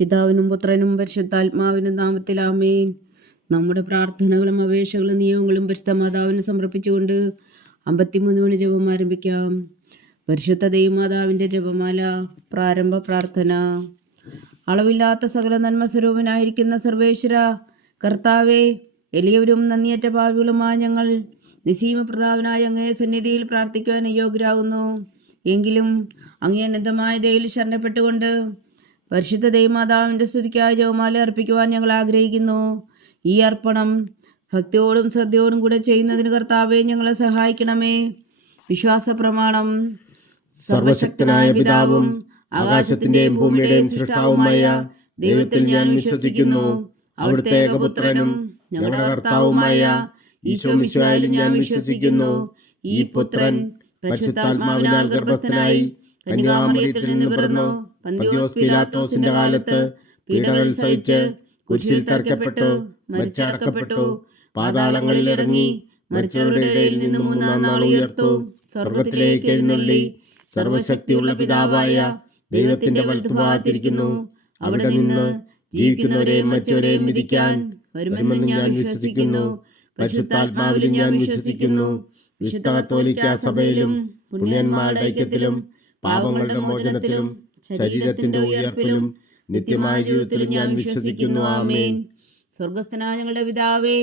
പിതാവിനും പുത്രനും പരിശുദ്ധാത്മാവിനും നാമത്തിൽ ആമേൻ. നമ്മുടെ പ്രാർത്ഥനകളും അപേക്ഷകളും നിയമങ്ങളും പരിശുദ്ധ മാതാവിന് സമർപ്പിച്ചുകൊണ്ട് 53 മണി ജപം ആരംഭിക്കാം. പരിശുദ്ധ ദൈവമാതാവിൻ്റെ ജപമാല. പ്രാരംഭ പ്രാർത്ഥന. അളവില്ലാത്ത സകല നന്മ സ്വരൂപനായിരിക്കുന്ന സർവേശ്വര കർത്താവെ, എളിയവരും നന്ദിയറ്റ പാപികളുമായ ഞങ്ങൾ നിസീമപ്രതാപനായ അങ്ങേ സന്നിധിയിൽ പ്രാർത്ഥിക്കുവാൻ യോഗ്യരാകുന്നു. എങ്കിലും അങ്ങേ അനന്തമായ ദയയിൽ ശരണപ്പെട്ടുകൊണ്ട് പരിശുദ്ധ ദൈവമാതാവിൻ്റെ സ്തുതിക്കായി ജപമാല അർപ്പിക്കുവാൻ ഞങ്ങൾ ആഗ്രഹിക്കുന്നു. ഈ അർപ്പണം ഭക്തിയോടും ശ്രദ്ധയോടും കൂടെ ചെയ്യുന്നതിന് കർത്താവെ ഞങ്ങളെ സഹായിക്കണമേ. വിശ്വാസ പ്രമാണം. സർവശക്തനായ പിതാവും ആകാശത്തിന്റെയും ഭൂമിയുടെയും സൃഷ്ടാവുമായ ദൈവത്തിൽ ഞാൻ വിശ്വസിക്കുന്നു. അവിടുത്തെ ഏകപുത്രനും ഞങ്ങളുടെ കർത്താവുമായ ഈശോ മിശിഹായിൽ ഞാൻ വിശ്വസിക്കുന്നു. ഈ പുത്രൻ പരിശുദ്ധാത്മാവിനാൽ ഗർഭസ്ഥനായി കന്യാമറിയത്തിൽ നിന്ന് പിറന്നു. പന്തിയോസ് പീലാത്തോസിന്റെ കാലത്ത് പീഡകൾ സഹിച്ച് കുരിശിൽ തറയ്ക്കപ്പെട്ടു, മരിച്ചടക്കപ്പെട്ടു, പാതാളങ്ങളിൽ ഇറങ്ങി, മരിച്ചവരുടെ ഇടയിൽ നിന്ന് മൂന്നാം നാൾ ഉയർത്തു, സ്വർഗത്തിലേക്ക് എഴുന്നള്ളി, സർവശക്തിയുള്ള പിതാവായ ദൈവത്തിന്റെ വലത്തുഭാഗത്തിരിക്കുന്നു. അവിടെ നിന്ന് ജീവിക്കുന്നവരെയും മരിച്ചവരെയും വിധിക്കാൻ വരുമെന്ന് ഞാൻ വിശ്വസിക്കുന്നു. പരിശുദ്ധാത്മാവിലും ഞാൻ വിശ്വസിക്കുന്നു. വിശുദ്ധ കത്തോലിക്കാ സഭയിലും പുണ്യന്മാരുടെ ഐക്യത്തിലും പാപങ്ങളുടെ മോചനത്തിലും ശരീരത്തിന്റെ ഉയർപ്പിലും നിത്യമായ ജീവിതത്തിലും ഞാൻ വിശ്വസിക്കുന്നു. ആമേൻ. സ്വർഗസ്ഥനായ ഞങ്ങളുടെ പിതാവേ,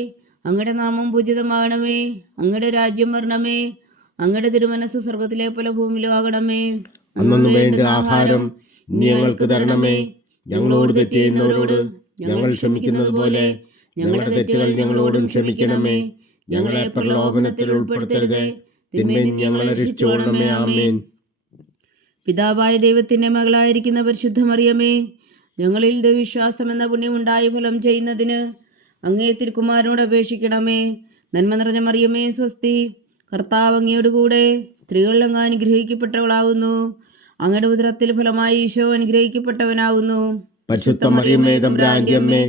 അങ്ങയുടെ നാമം പൂജിതമാകണമേ. അങ്ങയുടെ രാജ്യം വരണമേ. അങ്ങയുടെ തിരുമനസ് സ്വർഗത്തിലെ പോലെ ഭൂമിയിലും ആകണമേ. അന്നു വേണ്ട ആഹാരം ഇനി ഞങ്ങൾക്ക് തരണമേ. ഞങ്ങളോട് തെറ്റ് ചെയ്യുന്നവരോട് ഞങ്ങൾ ക്ഷമിക്കുന്നത് പോലെ ഞങ്ങളുടെ തെറ്റുകൾ ഞങ്ങളോടും ക്ഷമിക്കണമേ. ഞങ്ങളെ പ്രലോഭനത്തിൽ ഉൾപ്പെടുത്തരുതേ, തിന്മയിൽ നിന്ന് ഞങ്ങളെ രക്ഷിച്ചുകൊള്ളണമേ. ആമേൻ. പിതാവായ ദൈവത്തിന്റെ മകളായിരിക്കുന്ന പരിശുദ്ധ മറിയമേ, ഞങ്ങളിൽ ദൈവവിശ്വാസം എന്ന പുണ്യമുണ്ടായി ഫലം ചെയ്യുന്നതിന് അങ്ങേ തിരുക്കുമാരനോട് അപേക്ഷിക്കണമേ. നന്മ നിറഞ്ഞ മറിയമേ സ്വസ്തി, കർത്താവ് അങ്ങയോട് കൂടെ സ്ത്രീകളിൽ അങ്ങ് അനുഗ്രഹിക്കപ്പെട്ടവളാവുന്നു. അങ്ങയുടെ ഉദരത്തിൽ ഫലമായി ഈശോ അനുഗ്രഹിക്കപ്പെട്ടവനാവുന്നു. പരിശുദ്ധ മറിയമേ തമ്പുരാന്റെ അമ്മേ,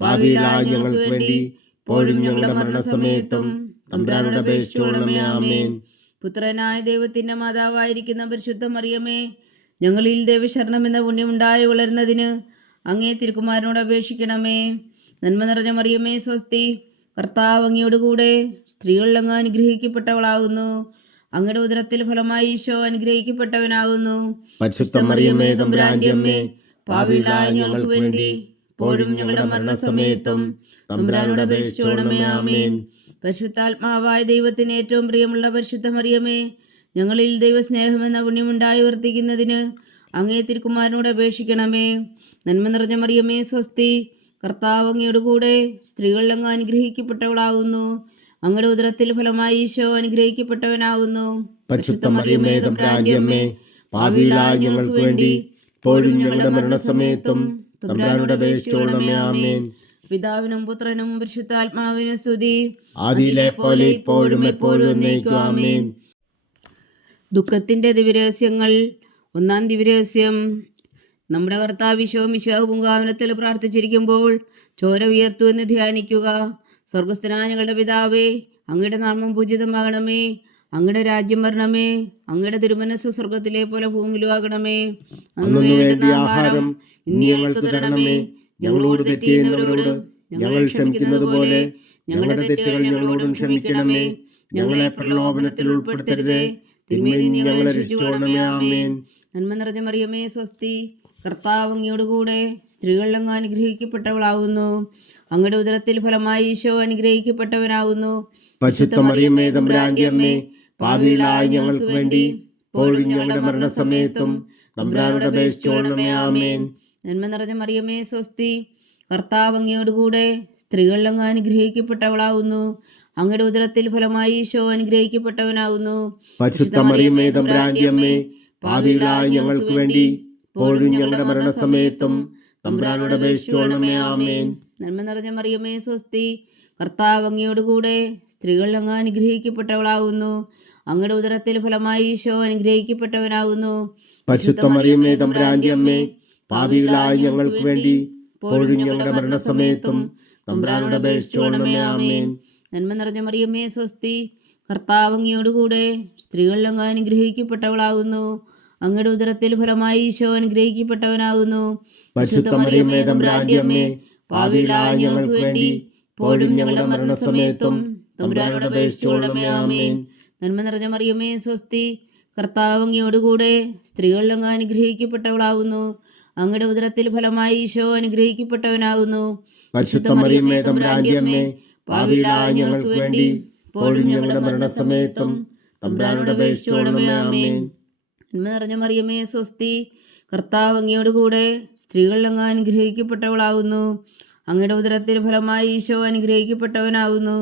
പാപികളായ ഞങ്ങൾക്ക് വേണ്ടി ഇപ്പോഴും ഞങ്ങളുടെ മരണസമയത്തും തമ്പുരാനോട് അപേക്ഷിച്ചുകൊള്ളണമേ. ആമേൻ. പുത്രനായ ദൈവത്തിന്റെ മാതാവായിരിക്കുന്ന പരിശുദ്ധ മറിയമേ, ഞങ്ങളിൽ ദൈവശരണം എന്ന പുണ്യമുണ്ടായി വളരുന്നതിന് അങ്ങേ തിരുക്കുമാരനോട് അപേക്ഷിക്കണമേ. നന്മ നിറഞ്ഞ മറിയമേ സ്വസ്തി, കർത്താവ് അങ്ങയോട് കൂടെ സ്ത്രീകളിൽ അങ്ങ് അനുഗ്രഹിക്കപ്പെട്ടവളാകുന്നു. അങ്ങയുടെ ഉദരത്തിൽ ഫലമായി ഈശോ അനുഗ്രഹിക്കപ്പെട്ടവനാകുന്നു. പരിശുദ്ധ മറിയമേ തമ്പുരാന്റെ അമ്മേ, പാപികളായ ഞങ്ങൾക്ക് വേണ്ടി ഇപ്പോഴും ഞങ്ങളുടെ മരണസമയത്തും തമ്പുരാനോട് അപേക്ഷിച്ചുകൊള്ളണമേ. ആമേൻ. പരിശുദ്ധാത്മാവായ ദൈവത്തിന് ഏറ്റവും പ്രിയമുള്ള പരിശുദ്ധ മറിയമേ, ഞങ്ങളിൽ ദൈവസ്നേഹമെന്ന പുണ്യമുണ്ടായി വർത്തിക്കുന്നതിന് അങ്ങേ തിരുക്കുമാരനോട് അപേക്ഷിക്കണമേ. നന്മ നിറഞ്ഞ മറിയമേ സ്വസ്തി, കർത്താവ് അങ്ങയോട് കൂടെ സ്ത്രീകളിൽ അങ്ങ് അനുഗ്രഹിക്കപ്പെട്ടവളാകുന്നു. അങ്ങയുടെ ഉദരത്തിൽ ഫലമായി ഈശോ അനുഗ്രഹിക്കപ്പെട്ടവനാകുന്നു. പരിശുദ്ധ മറിയമേ തമ്പുരാന്റെ അമ്മേ, പാപികളായ ഞങ്ങൾക്ക് വേണ്ടി ഇപ്പോഴും ഞങ്ങളുടെ മരണസമയത്തും തമ്പുരാനോട് അപേക്ഷിച്ചുകൊള്ളണമേ. ആമേൻ. പിതാവിനും പുത്രനും പരിശുദ്ധാത്മാവിനും സ്തുതി, ആദിയിലെ പോലെ ഇപ്പോഴും എപ്പോഴും എന്നേക്കും. ആമേൻ. ദുഃഖത്തിന്റെ ദിവ്യരഹസ്യങ്ങൾ. ഒന്നാം ദിവ്യരഹസ്യം. നമ്മുടെ കർത്താവ് ഈശോ മിശിഹാ പൂങ്കാവനത്തിൽ പ്രാർത്ഥിച്ചിരിക്കുമ്പോൾ ചോര ഉയർത്തു എന്ന് ധ്യാനിക്കുക. സ്വർഗസ്ഥനായ ഞങ്ങളുടെ പിതാവേ, അങ്ങയുടെ നാമം പൂജിതമാകണമേ. അങ്ങയുടെ രാജ്യം വരണമേ. അങ്ങയുടെ തിരുമനസ് സ്വർഗത്തിലെ പോലെ ഭൂമിയിലും ആകണമേ. അന്നു വേണ്ട ആഹാരം ഇനി ഞങ്ങൾക്ക് തരണമേ. ഞങ്ങളോട് തെറ്റ് ചെയ്യുന്നവരോട് ഞങ്ങൾ ക്ഷമിക്കുന്നത് പോലെ ഞങ്ങളുടെ തെറ്റുകൾ ഞങ്ങളോടും ക്ഷമിക്കണമേ. ഞങ്ങളെ പ്രലോഭനത്തിൽ ഉൾപ്പെടുത്തരുതേ, തിന്മയിൽ നിന്ന് ഞങ്ങളെ രക്ഷിച്ചുകൊള്ളണമേ. ആമേൻ. നന്മ നിറഞ്ഞ മറിയമേ സ്വസ്തി, കർത്താവ് അങ്ങയോട് കൂടെ സ്ത്രീകളിൽ അങ്ങ് അനുഗ്രഹിക്കപ്പെട്ടവളാകുന്നു. അങ്ങയുടെ ഉദരത്തിൽ ഫലമായി ഈശോ അനുഗ്രഹിക്കപ്പെട്ടവനാകുന്നു. പരിശുദ്ധ മറിയമേ തമ്പുരാന്റെ അമ്മേ, പാപികളായ ഞങ്ങൾക്ക് വേണ്ടി ഇപ്പോഴും ഞങ്ങളുടെ മരണസമയത്തും തമ്പുരാനോട് അപേക്ഷിച്ചുകൊള്ളണമേ. ആമേൻ. നന്മ നിറഞ്ഞ മറിയമേ സ്വസ്തി, കർത്താവ് അങ്ങയോട് കൂടെ സ്ത്രീകളിൽ അങ്ങ് അനുഗ്രഹിക്കപ്പെട്ടവളാകുന്നു. അങ്ങയുടെ ഉദരത്തിൽ ഫലമായി ഈശോ അനുഗ്രഹിക്കപ്പെട്ടവനാകുന്നു. പരിശുദ്ധ മറിയമേ തമ്പുരാന്റെ അമ്മേ, പാപികളായ ഞങ്ങൾക്ക് വേണ്ടി ഇപ്പോഴും ഞങ്ങളുടെ മരണസമയത്തും തമ്പുരാനോട് അപേക്ഷിച്ചുകൊള്ളണമേ. ആമേൻ. നന്മ നിറഞ്ഞ മറിയമേ സ്വസ്തി, കർത്താവ് അങ്ങയോട് കൂടെ സ്ത്രീകളിൽ അങ്ങ് അനുഗ്രഹിക്കപ്പെട്ടവളാകുന്നു. അങ്ങയുടെ ഉദരത്തിൽ ഫലമായി ഈശോ അനുഗ്രഹിക്കപ്പെട്ടവനാകുന്നു. പരിശുദ്ധ മറിയമേ തമ്പുരാന്റെ അമ്മേ, പാപികളായ ഞങ്ങൾക്ക് വേണ്ടി ഇപ്പോഴും ഞങ്ങളുടെ മരണസമയത്തും തമ്പുരാനോട് അപേക്ഷിച്ചുകൊള്ളണമേ. ആമേൻ. നന്മ നിറഞ്ഞ മറിയമേ സ്വസ്തി, കർത്താവ് അങ്ങയോട് കൂടെ സ്ത്രീകളിൽ അങ്ങ് അനുഗ്രഹിക്കപ്പെട്ടവളാകുന്നു. അങ്ങയുടെ ഉദരത്തിൽ ഫലമായി ഈശോ അനുഗ്രഹിക്കപ്പെട്ടവനാകുന്നു. പരിശുദ്ധ മറിയമേ തമ്പുരാന്റെ അമ്മേ, പാപികളായ ഞങ്ങൾക്ക് വേണ്ടി ഇപ്പോഴും ഞങ്ങളുടെ മരണസമയത്തും തമ്പുരാനോട് അപേക്ഷിച്ചുകൊള്ളണമേ. ആമേൻ. നന്മ നിറഞ്ഞ മറിയമേ സ്വസ്തി, കർത്താവ് അങ്ങയോടുകൂടെ സ്ത്രീകളിൽ അങ്ങ് അനുഗ്രഹിക്കപ്പെട്ടവളാകുന്നു. അങ്ങയുടെ ഉദരത്തിൽ ഫലമായി ഈശോ അനുഗ്രഹിക്കപ്പെട്ടവനാകുന്നു. പരിശുദ്ധ മറിയമേ തമ്പുരാന്റെ അമ്മേ, പാപികളായ ഞങ്ങൾക്ക് വേണ്ടി ഇപ്പോഴും ഞങ്ങളുടെ മരണസമയത്തും തമ്പുരാനോട് അപേക്ഷിച്ചുകൊള്ളണമേ. ആമേൻ. നന്മ നിറഞ്ഞ മറിയമേ സ്വസ്തി, കർത്താവ് അങ്ങയോടുകൂടെ സ്ത്രീകളിൽ അങ്ങ് അനുഗ്രഹിക്കപ്പെട്ടവളാകുന്നു. അങ്ങയുടെ ഉദരത്തിൽ ഫലമായി ഈശോ അനുഗ്രഹിക്കപ്പെട്ടവനാകുന്നു.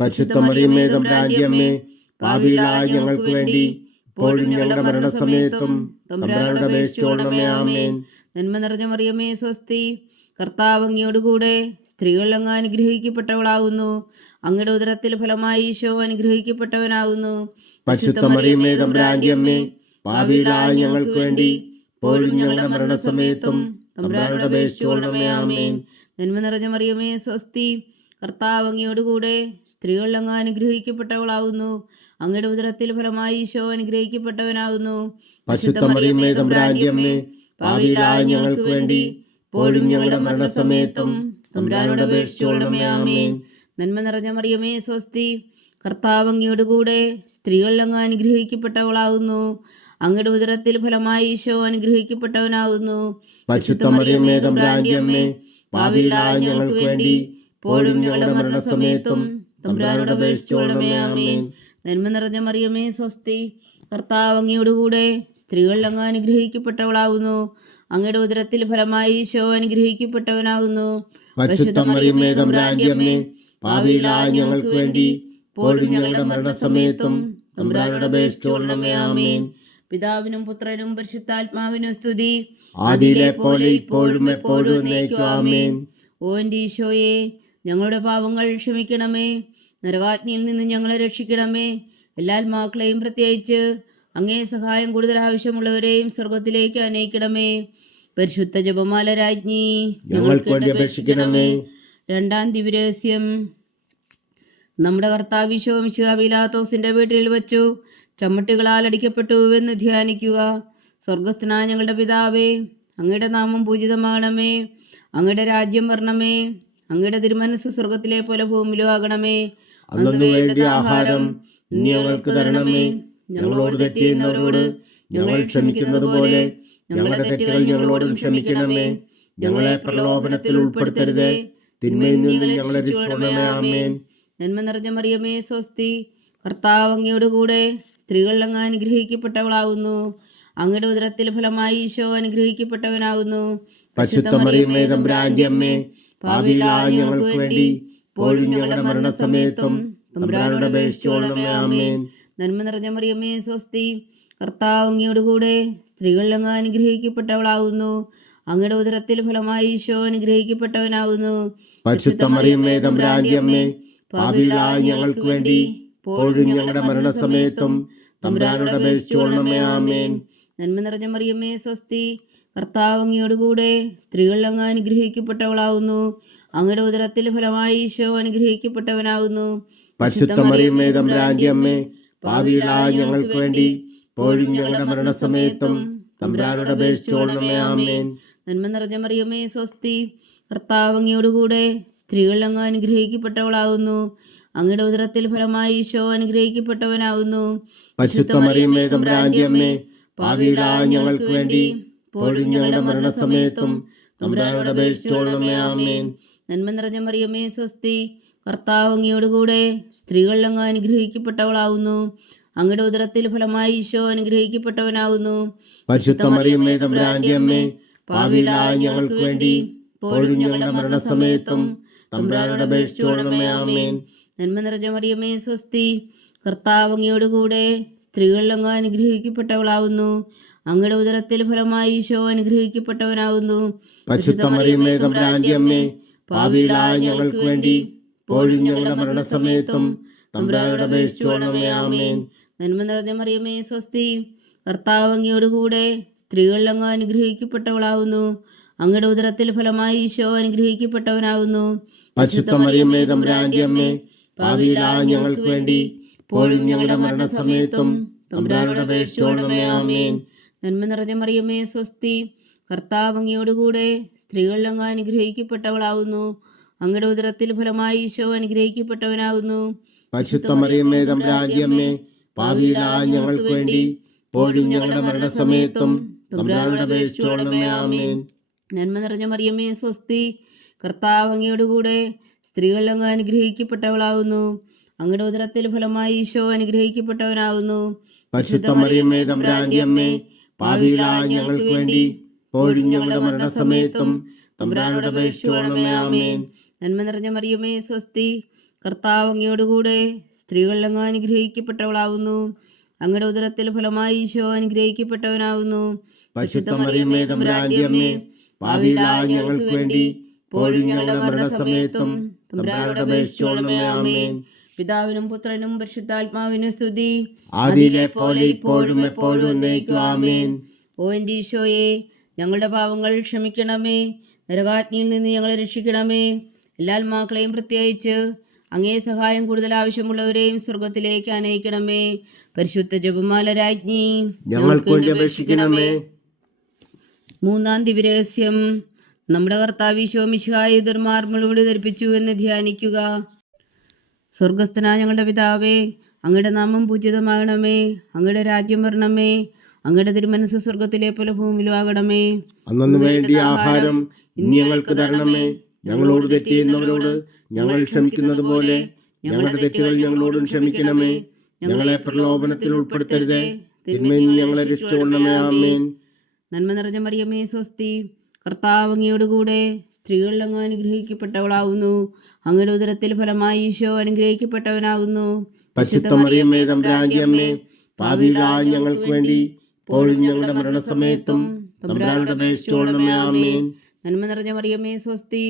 പരിശുദ്ധ മറിയമേ തമ്പുരാന്റെ അമ്മേ, പാപികളായ ഞങ്ങൾക്ക് വേണ്ടി ഇപ്പോഴും ഞങ്ങളുടെ മരണസമയത്തും തമ്പുരാനോട് അപേക്ഷിച്ചുകൊള്ളണമേ. ആമേൻ. നന്മ നിറഞ്ഞ മറിയമേ സ്വസ്തി, കർത്താവ് അങ്ങയോടുകൂടെ സ്ത്രീകളിൽ അങ്ങ് അനുഗ്രഹിക്കപ്പെട്ടവളാകുന്നു. അങ്ങയുടെ ഉദരത്തിൽ ഫലമായി ഈശോ അനുഗ്രഹിക്കപ്പെട്ടവനാകുന്നു. പരിശുദ്ധ മറിയമേ തമ്പുരാന്റെ അമ്മേ, പാപികളായ ഞങ്ങൾക്ക് വേണ്ടി ഇപ്പോഴും ഞങ്ങളുടെ മരണസമയത്തും തമ്പുരാനോട് അപേക്ഷിച്ചുകൊള്ളണമേ. ആമേൻ. നന്മ നിറഞ്ഞ മറിയമേ സ്വസ്തി, കർത്താവ് അങ്ങയോടുകൂടെ സ്ത്രീകളിൽ അങ്ങ് അനുഗ്രഹിക്കപ്പെട്ടവളാകുന്നു. അങ്ങയുടെ ഉദരത്തിൽ ഫലമായി ഈശോ അനുഗ്രഹിക്കപ്പെട്ടവനാകുന്നു. പരിശുദ്ധ മറിയമേ തമ്പുരാന്റെ അമ്മേ, പാപികളായ ഞങ്ങൾക്ക് വേണ്ടി ഇപ്പോഴും ഞങ്ങളുടെ മരണസമയത്തും തമ്പുരാനോട് അപേക്ഷിച്ചുകൊള്ളണമേ. ആമേൻ. നന്മ നിറഞ്ഞ മറിയമേ സ്വസ്തി, കർത്താവ് അങ്ങയോടുകൂടെ സ്ത്രീകളിൽ അങ്ങ് അനുഗ്രഹിക്കപ്പെട്ടവളാകുന്നു. അങ്ങയുടെ ഉദരത്തിൽ ഫലമായി ഈശോ അനുഗ്രഹിക്കപ്പെട്ടവനാകുന്നു. പരിശുദ്ധ മറിയമേ തമ്പുരാന്റെ അമ്മേ, പാപികളായ ഞങ്ങൾക്ക് വേണ്ടി ഇപ്പോഴും ഞങ്ങളുടെ മരണസമയത്തും തമ്പുരാനോട് അപേക്ഷിച്ചുകൊള്ളണമേ. ആമേൻ. നന്മ നിറഞ്ഞ മറിയമേ സ്വസ്തി, കർത്താവ് അങ്ങയോടുകൂടെ സ്ത്രീകളിൽ അങ്ങ് അനുഗ്രഹിക്കപ്പെട്ടവളാകുന്നു. അങ്ങയുടെ ഉദരത്തിൽ ഫലമായി ഈശോ അനുഗ്രഹിക്കപ്പെട്ടവനാകുന്നു. പരിശുദ്ധ മറിയമേ തമ്പുരാന്റെ അമ്മേ, പാപികളായ ഞങ്ങൾക്ക് വേണ്ടി ഇപ്പോഴും ഞങ്ങളുടെ മരണസമയത്തും തമ്പുരാനോട് അപേക്ഷിച്ചുകൊള്ളണമേ. ആമേൻ. പിതാവിനും പുത്രനും പരിശുദ്ധാത്മാവിനും സ്തുതി, ആദിയിലെ പോലെ ഇപ്പോഴും എപ്പോഴും എന്നേക്കും. ആമേൻ. ഓ എൻ്റെ ഈശോയെ, ഞങ്ങളുടെ പാപങ്ങൾ ക്ഷമിക്കണമേ. നരകാഗ്നിയിൽ നിന്ന് ഞങ്ങളെ രക്ഷിക്കണമേ. എല്ലാ ആത്മാക്കളെയും പ്രത്യേകിച്ച് അങ്ങേ സഹായം കൂടുതൽ ആവശ്യമുള്ളവരെയും സ്വർഗത്തിലേക്ക് അനയിക്കണമേ. പരിശുദ്ധ ജപമാല രാജ്ഞി, ഞങ്ങൾക്ക് വേണ്ടി അപേക്ഷിക്കണമേ. രണ്ടാം ദിവ്യരഹസ്യം. നമ്മുടെ കർത്താവ് ഈശോ മിശിഹാ പീലാത്തോസിന്റെ വീട്ടിൽ വച്ചു ചമ്മട്ടികളാൽ അടിക്കപ്പെട്ടുവെന്ന് ധ്യാനിക്കുക. സ്വർഗസ്ഥനായ ഞങ്ങളുടെ പിതാവേ, അങ്ങയുടെ നാമം പൂജിതമാകണമേ. അങ്ങയുടെ രാജ്യം വരണമേ. അങ്ങയുടെ തിരുമനസ് സ്വർഗത്തിലെ പോലെ ഭൂമിയിലും ആകണമേ. അന്നു വേണ്ട ആഹാരം ഇനി ഞങ്ങൾക്ക് തരണമേ. ഞങ്ങളോട് തെറ്റ് ചെയ്യുന്നവരോട് ഞങ്ങൾ ക്ഷമിക്കുന്നത് പോലെ ഞങ്ങളുടെ തെറ്റുകൾ ഞങ്ങളോടും ക്ഷമിക്കണമേ. ഞങ്ങളെ പ്രലോഭനത്തിൽ ഉൾപ്പെടുത്തരുതേ, തിന്മയിൽ നിന്ന് ഞങ്ങളെ രക്ഷിക്കണമേ. ആമേൻ. നന്മ നിറഞ്ഞ മറിയമേ സ്വസ്തി, കർത്താവ് അങ്ങയോടുകൂടെ സ്ത്രീകളിൽ അങ്ങ് അനുഗ്രഹിക്കപ്പെട്ടവളാകുന്നു. അങ്ങയുടെ ഉദരത്തിൽ ഫലമായി ഈശോ അനുഗ്രഹിക്കപ്പെട്ടവനാകുന്നു. പരിശുദ്ധ മറിയമേ തമ്പുരാന്റെ അമ്മേ, പാപികളായ ഞങ്ങൾക്ക് വേണ്ടി ഇപ്പോഴും ഞങ്ങളുടെ മരണസമയത്തും തമ്പുരാനോട് അപേക്ഷിച്ചുകൊള്ളണമേ. ആമേൻ. നന്മ നിറഞ്ഞ മറിയമേ സ്വസ്തി, കർത്താവ് അങ്ങയോടുകൂടെ സ്ത്രീകളിൽ അങ്ങ് അനുഗ്രഹിക്കപ്പെട്ടവളാകുന്നു. അങ്ങയുടെ ഉദരത്തിൽ ഫലമായി ഈശോ അനുഗ്രഹിക്കപ്പെട്ടവനാകുന്നു. പരിശുദ്ധ മറിയമേ തമ്പുരാന്റെ അമ്മേ, പാപികളായ ഞങ്ങൾക്ക് വേണ്ടി ഇപ്പോഴും ഞങ്ങളുടെ മരണസമയത്തും തമ്പുരാനോട് അപേക്ഷിച്ചുകൊള്ളണമേ. ആമേൻ. നന്മ നിറഞ്ഞ മറിയമേ സ്വസ്തി, കർത്താവ് അങ്ങയോടുകൂടെ സ്ത്രീകളിൽ അങ്ങ് അനുഗ്രഹിക്കപ്പെട്ടവളാകുന്നു. അങ്ങയുടെ ഉദരത്തിൽ ഫലമായി ഈശോ അനുഗ്രഹിക്കപ്പെട്ടവനാകുന്നു. പരിശുദ്ധ മറിയമേ തമ്പുരാന്റെ അമ്മേ, പാപികളായ ഞങ്ങൾക്ക് വേണ്ടി ഇപ്പോഴും ഞങ്ങളുടെ മരണസമയത്തും തമ്പുരാനോട് അപേക്ഷിച്ചുകൊള്ളണമേ. ആമേൻ. നന്മ നിറഞ്ഞ മറിയമേ സ്വസ്തി, കർത്താവ് അങ്ങയോടുകൂടെ സ്ത്രീകളിൽ അങ്ങ് അനുഗ്രഹിക്കപ്പെട്ടവളാകുന്നു. അങ്ങയുടെ ഉദരത്തിൽ ഫലമായി ഈശോ അനുഗ്രഹിക്കപ്പെട്ടവനാകുന്നു. പരിശുദ്ധ മറിയമേ തമ്പുരാന്റെ അമ്മേ, പാപികളായ ഞങ്ങൾക്ക് വേണ്ടി ഇപ്പോഴും ഞങ്ങളുടെ മരണസമയത്തും തമ്പുരാനോട് അപേക്ഷിച്ചുകൊള്ളണമേ. ആമേൻ. നന്മ നിറഞ്ഞ മറിയമേ സ്വസ്തി, കർത്താവ് അങ്ങയോടുകൂടെ സ്ത്രീകളിൽ അങ്ങ് അനുഗ്രഹിക്കപ്പെട്ടവളാകുന്നു. അങ്ങയുടെ ഉദരത്തിൽ ഫലമായി ഈശോ അനുഗ്രഹിക്കപ്പെട്ടവനാകുന്നു. പരിശുദ്ധ മറിയമേ തമ്പുരാന്റെ അമ്മേ, പാപികളായ ഞങ്ങൾക്ക് വേണ്ടി ഇപ്പോഴും ഞങ്ങളുടെ മരണസമയത്തും തമ്പുരാനോട് അപേക്ഷിച്ചുകൊള്ളണമേ. ആമേൻ. നന്മ നിറഞ്ഞ മറിയമേ സ്വസ്തി, കർത്താവ് അങ്ങയോടുകൂടെ സ്ത്രീകളിൽ അങ്ങ് അനുഗ്രഹിക്കപ്പെട്ടവളാകുന്നു. അങ്ങയുടെ ഉദരത്തിൽ ഫലമായി ഈശോ അനുഗ്രഹിക്കപ്പെട്ടവനാകുന്നു. പരിശുദ്ധ മറിയമേ തമ്പുരാന്റെ അമ്മേ, പാപികളായ ഞങ്ങൾക്ക് വേണ്ടി ഇപ്പോഴും ഞങ്ങളുടെ മരണസമയത്തും തമ്പുരാനോട് അപേക്ഷിച്ചുകൊള്ളണമേ. ആമേൻ. നന്മ നിറഞ്ഞ മറിയമേ സ്വസ്തി, കർത്താവ് അങ്ങയോടുകൂടെ സ്ത്രീകളിൽ അങ്ങ് അനുഗ്രഹിക്കപ്പെട്ടവളാകുന്നു. അങ്ങയുടെ ഉദരത്തിൽ ഫലമായി ഈശോ അനുഗ്രഹിക്കപ്പെട്ടവനാകുന്നു. പരിശുദ്ധ മറിയമേ തമ്പുരാന്റെ അമ്മേ, പാപികളായ ഞങ്ങൾക്ക് വേണ്ടി ഇപ്പോഴും ഞങ്ങളുടെ മരണസമയത്തും തമ്പുരാനോട് അപേക്ഷിച്ചുകൊള്ളണമേ. ആമേൻ. നന്മ നിറഞ്ഞ മറിയമേ സ്വസ്തി, കർത്താവ് അങ്ങയോടുകൂടെ സ്ത്രീകളിൽ അങ്ങ് അനുഗ്രഹിക്കപ്പെട്ടവളാവുന്നു. അങ്ങയുടെ ഉദരത്തിൽ ഫലമായി ഈശോ അനുഗ്രഹിക്കപ്പെട്ടവനാകുന്നു. പരിശുദ്ധ മറിയമേ തമ്പുരാന്റെ അമ്മേ, പാപികളായ ഞങ്ങൾക്ക് വേണ്ടി ഇപ്പോഴും ഞങ്ങളുടെ മരണസമയത്തും തമ്പുരാനോട് അപേക്ഷിച്ചുകൊള്ളണമേ. ആമേൻ. നന്മ നിറഞ്ഞ മറിയമേ സ്വസ്തി, കർത്താവ് അങ്ങയോടുകൂടെ സ്ത്രീകളിൽ അങ്ങ് അനുഗ്രഹിക്കപ്പെട്ടവളാകുന്നു. അങ്ങയുടെ ഉദരത്തിൽ ഫലമായി ഈശോ അനുഗ്രഹിക്കപ്പെട്ടവനാകുന്നു. പരിശുദ്ധ മറിയമേ തമ്പുരാന്റെ അമ്മേ, പാപികളായ ഞങ്ങൾക്ക് വേണ്ടി ഇപ്പോഴും ഞങ്ങളുടെ മരണസമയത്തും തമ്പുരാനോട് അപേക്ഷിച്ചുകൊള്ളണമേ. ആമേൻ. നന്മ നിറഞ്ഞ മറിയമേ സ്വസ്തി, കർത്താവ് അങ്ങയോടുകൂടെ സ്ത്രീകളിൽ അങ്ങ് അനുഗ്രഹിക്കപ്പെട്ടവളാകുന്നു. അങ്ങയുടെ ഉദരത്തിൽ ഫലമായി ഈശോ അനുഗ്രഹിക്കപ്പെട്ടവനാകുന്നു. പരിശുദ്ധ മറിയമേ തമ്പുരാന്റെ അമ്മേ, പാപികളായ ഞങ്ങൾക്ക് വേണ്ടി ഇപ്പോഴും ഞങ്ങളുടെ മരണസമയത്തും തമ്പുരാനോട് അപേക്ഷിച്ചുകൊള്ളണമേ. ആമേൻ. പിതാവിനും പുത്രനും പരിശുദ്ധാത്മാവിനും സ്തുതി, ആദിയിലെ പോലെ ഇപ്പോഴും എപ്പോഴും എന്നേക്കും. ആമേൻ. ഓ എൻ്റെ ഈശോയെ, ഞങ്ങളുടെ പാവങ്ങൾ ക്ഷമിക്കണമേ. നരകാഗ്നിയിൽ നിന്ന് ഞങ്ങളെ രക്ഷിക്കണമേ. എല്ലാ ആത്മാക്കളെയും പ്രത്യേകിച്ച് അങ്ങേ സഹായം കൂടുതൽ ആവശ്യമുള്ളവരെയും സ്വർഗത്തിലേക്ക് അനയിക്കണമേ. പരിശുദ്ധ ജപമാല രാജ്ഞി, ഞങ്ങൾക്ക് വേണ്ടി അപേക്ഷിക്കണമേ. മൂന്നാം ദിവ്യരഹസ്യം, നമ്മുടെ കർത്താവ് ഈശോ മിശിഹായെ ദുർമാർമ്മളോട് ധരിപ്പിച്ചു എന്ന് ധ്യാനിക്കുക. സ്വർഗസ്ഥനായ ഞങ്ങളുടെ പിതാവേ, അങ്ങയുടെ നാമം പൂജിതമാകണമേ. അങ്ങയുടെ രാജ്യം വരണമേ. അങ്ങയുടെ തിരുമനസ് സ്വർഗത്തിലെ പോലെ ഭൂമിയിലും ആകണമേ. അന്നു വേണ്ടിയ ആഹാരം ഇനി ഞങ്ങൾക്ക് തരണമേ. ഞങ്ങളോട് തെറ്റ് ചെയ്യുന്നവരോട് ഞങ്ങൾ ക്ഷമിക്കുന്നത് പോലെ ഞങ്ങളുടെ തെറ്റുകൾ ഞങ്ങളോടും ക്ഷമിക്കണമേ. ഞങ്ങളെ പ്രലോഭനത്തിൽ ഉൾപ്പെടുത്തരുതേ, തിന്മയിൽ നിന്ന് ഞങ്ങളെ രക്ഷിച്ചുകൊള്ളണമേ. ആമേൻ. നന്മ നിറഞ്ഞ മറിയമേ സ്വസ്തി, കർത്താവ് അങ്ങയോടുകൂടെ സ്ത്രീകളിൽ അങ്ങ് അനുഗ്രഹിക്കപ്പെട്ടവളാവുന്നു. അങ്ങയുടെ ഉദരത്തിൽ ഫലമായി ഈശോ അനുഗ്രഹിക്കപ്പെട്ടവനാകുന്നു. പരിശുദ്ധ മറിയമേ തമ്പുരാന്റെ അമ്മേ, പാപികളായ ഞങ്ങൾക്ക് വേണ്ടി ഇപ്പോഴും ഞങ്ങളുടെ മരണസമയത്തും തമ്പുരാനോട് അപേക്ഷിച്ചുകൊള്ളണമേ. ആമേൻ. നന്മ നിറഞ്ഞ മറിയമേ സ്വസ്തി,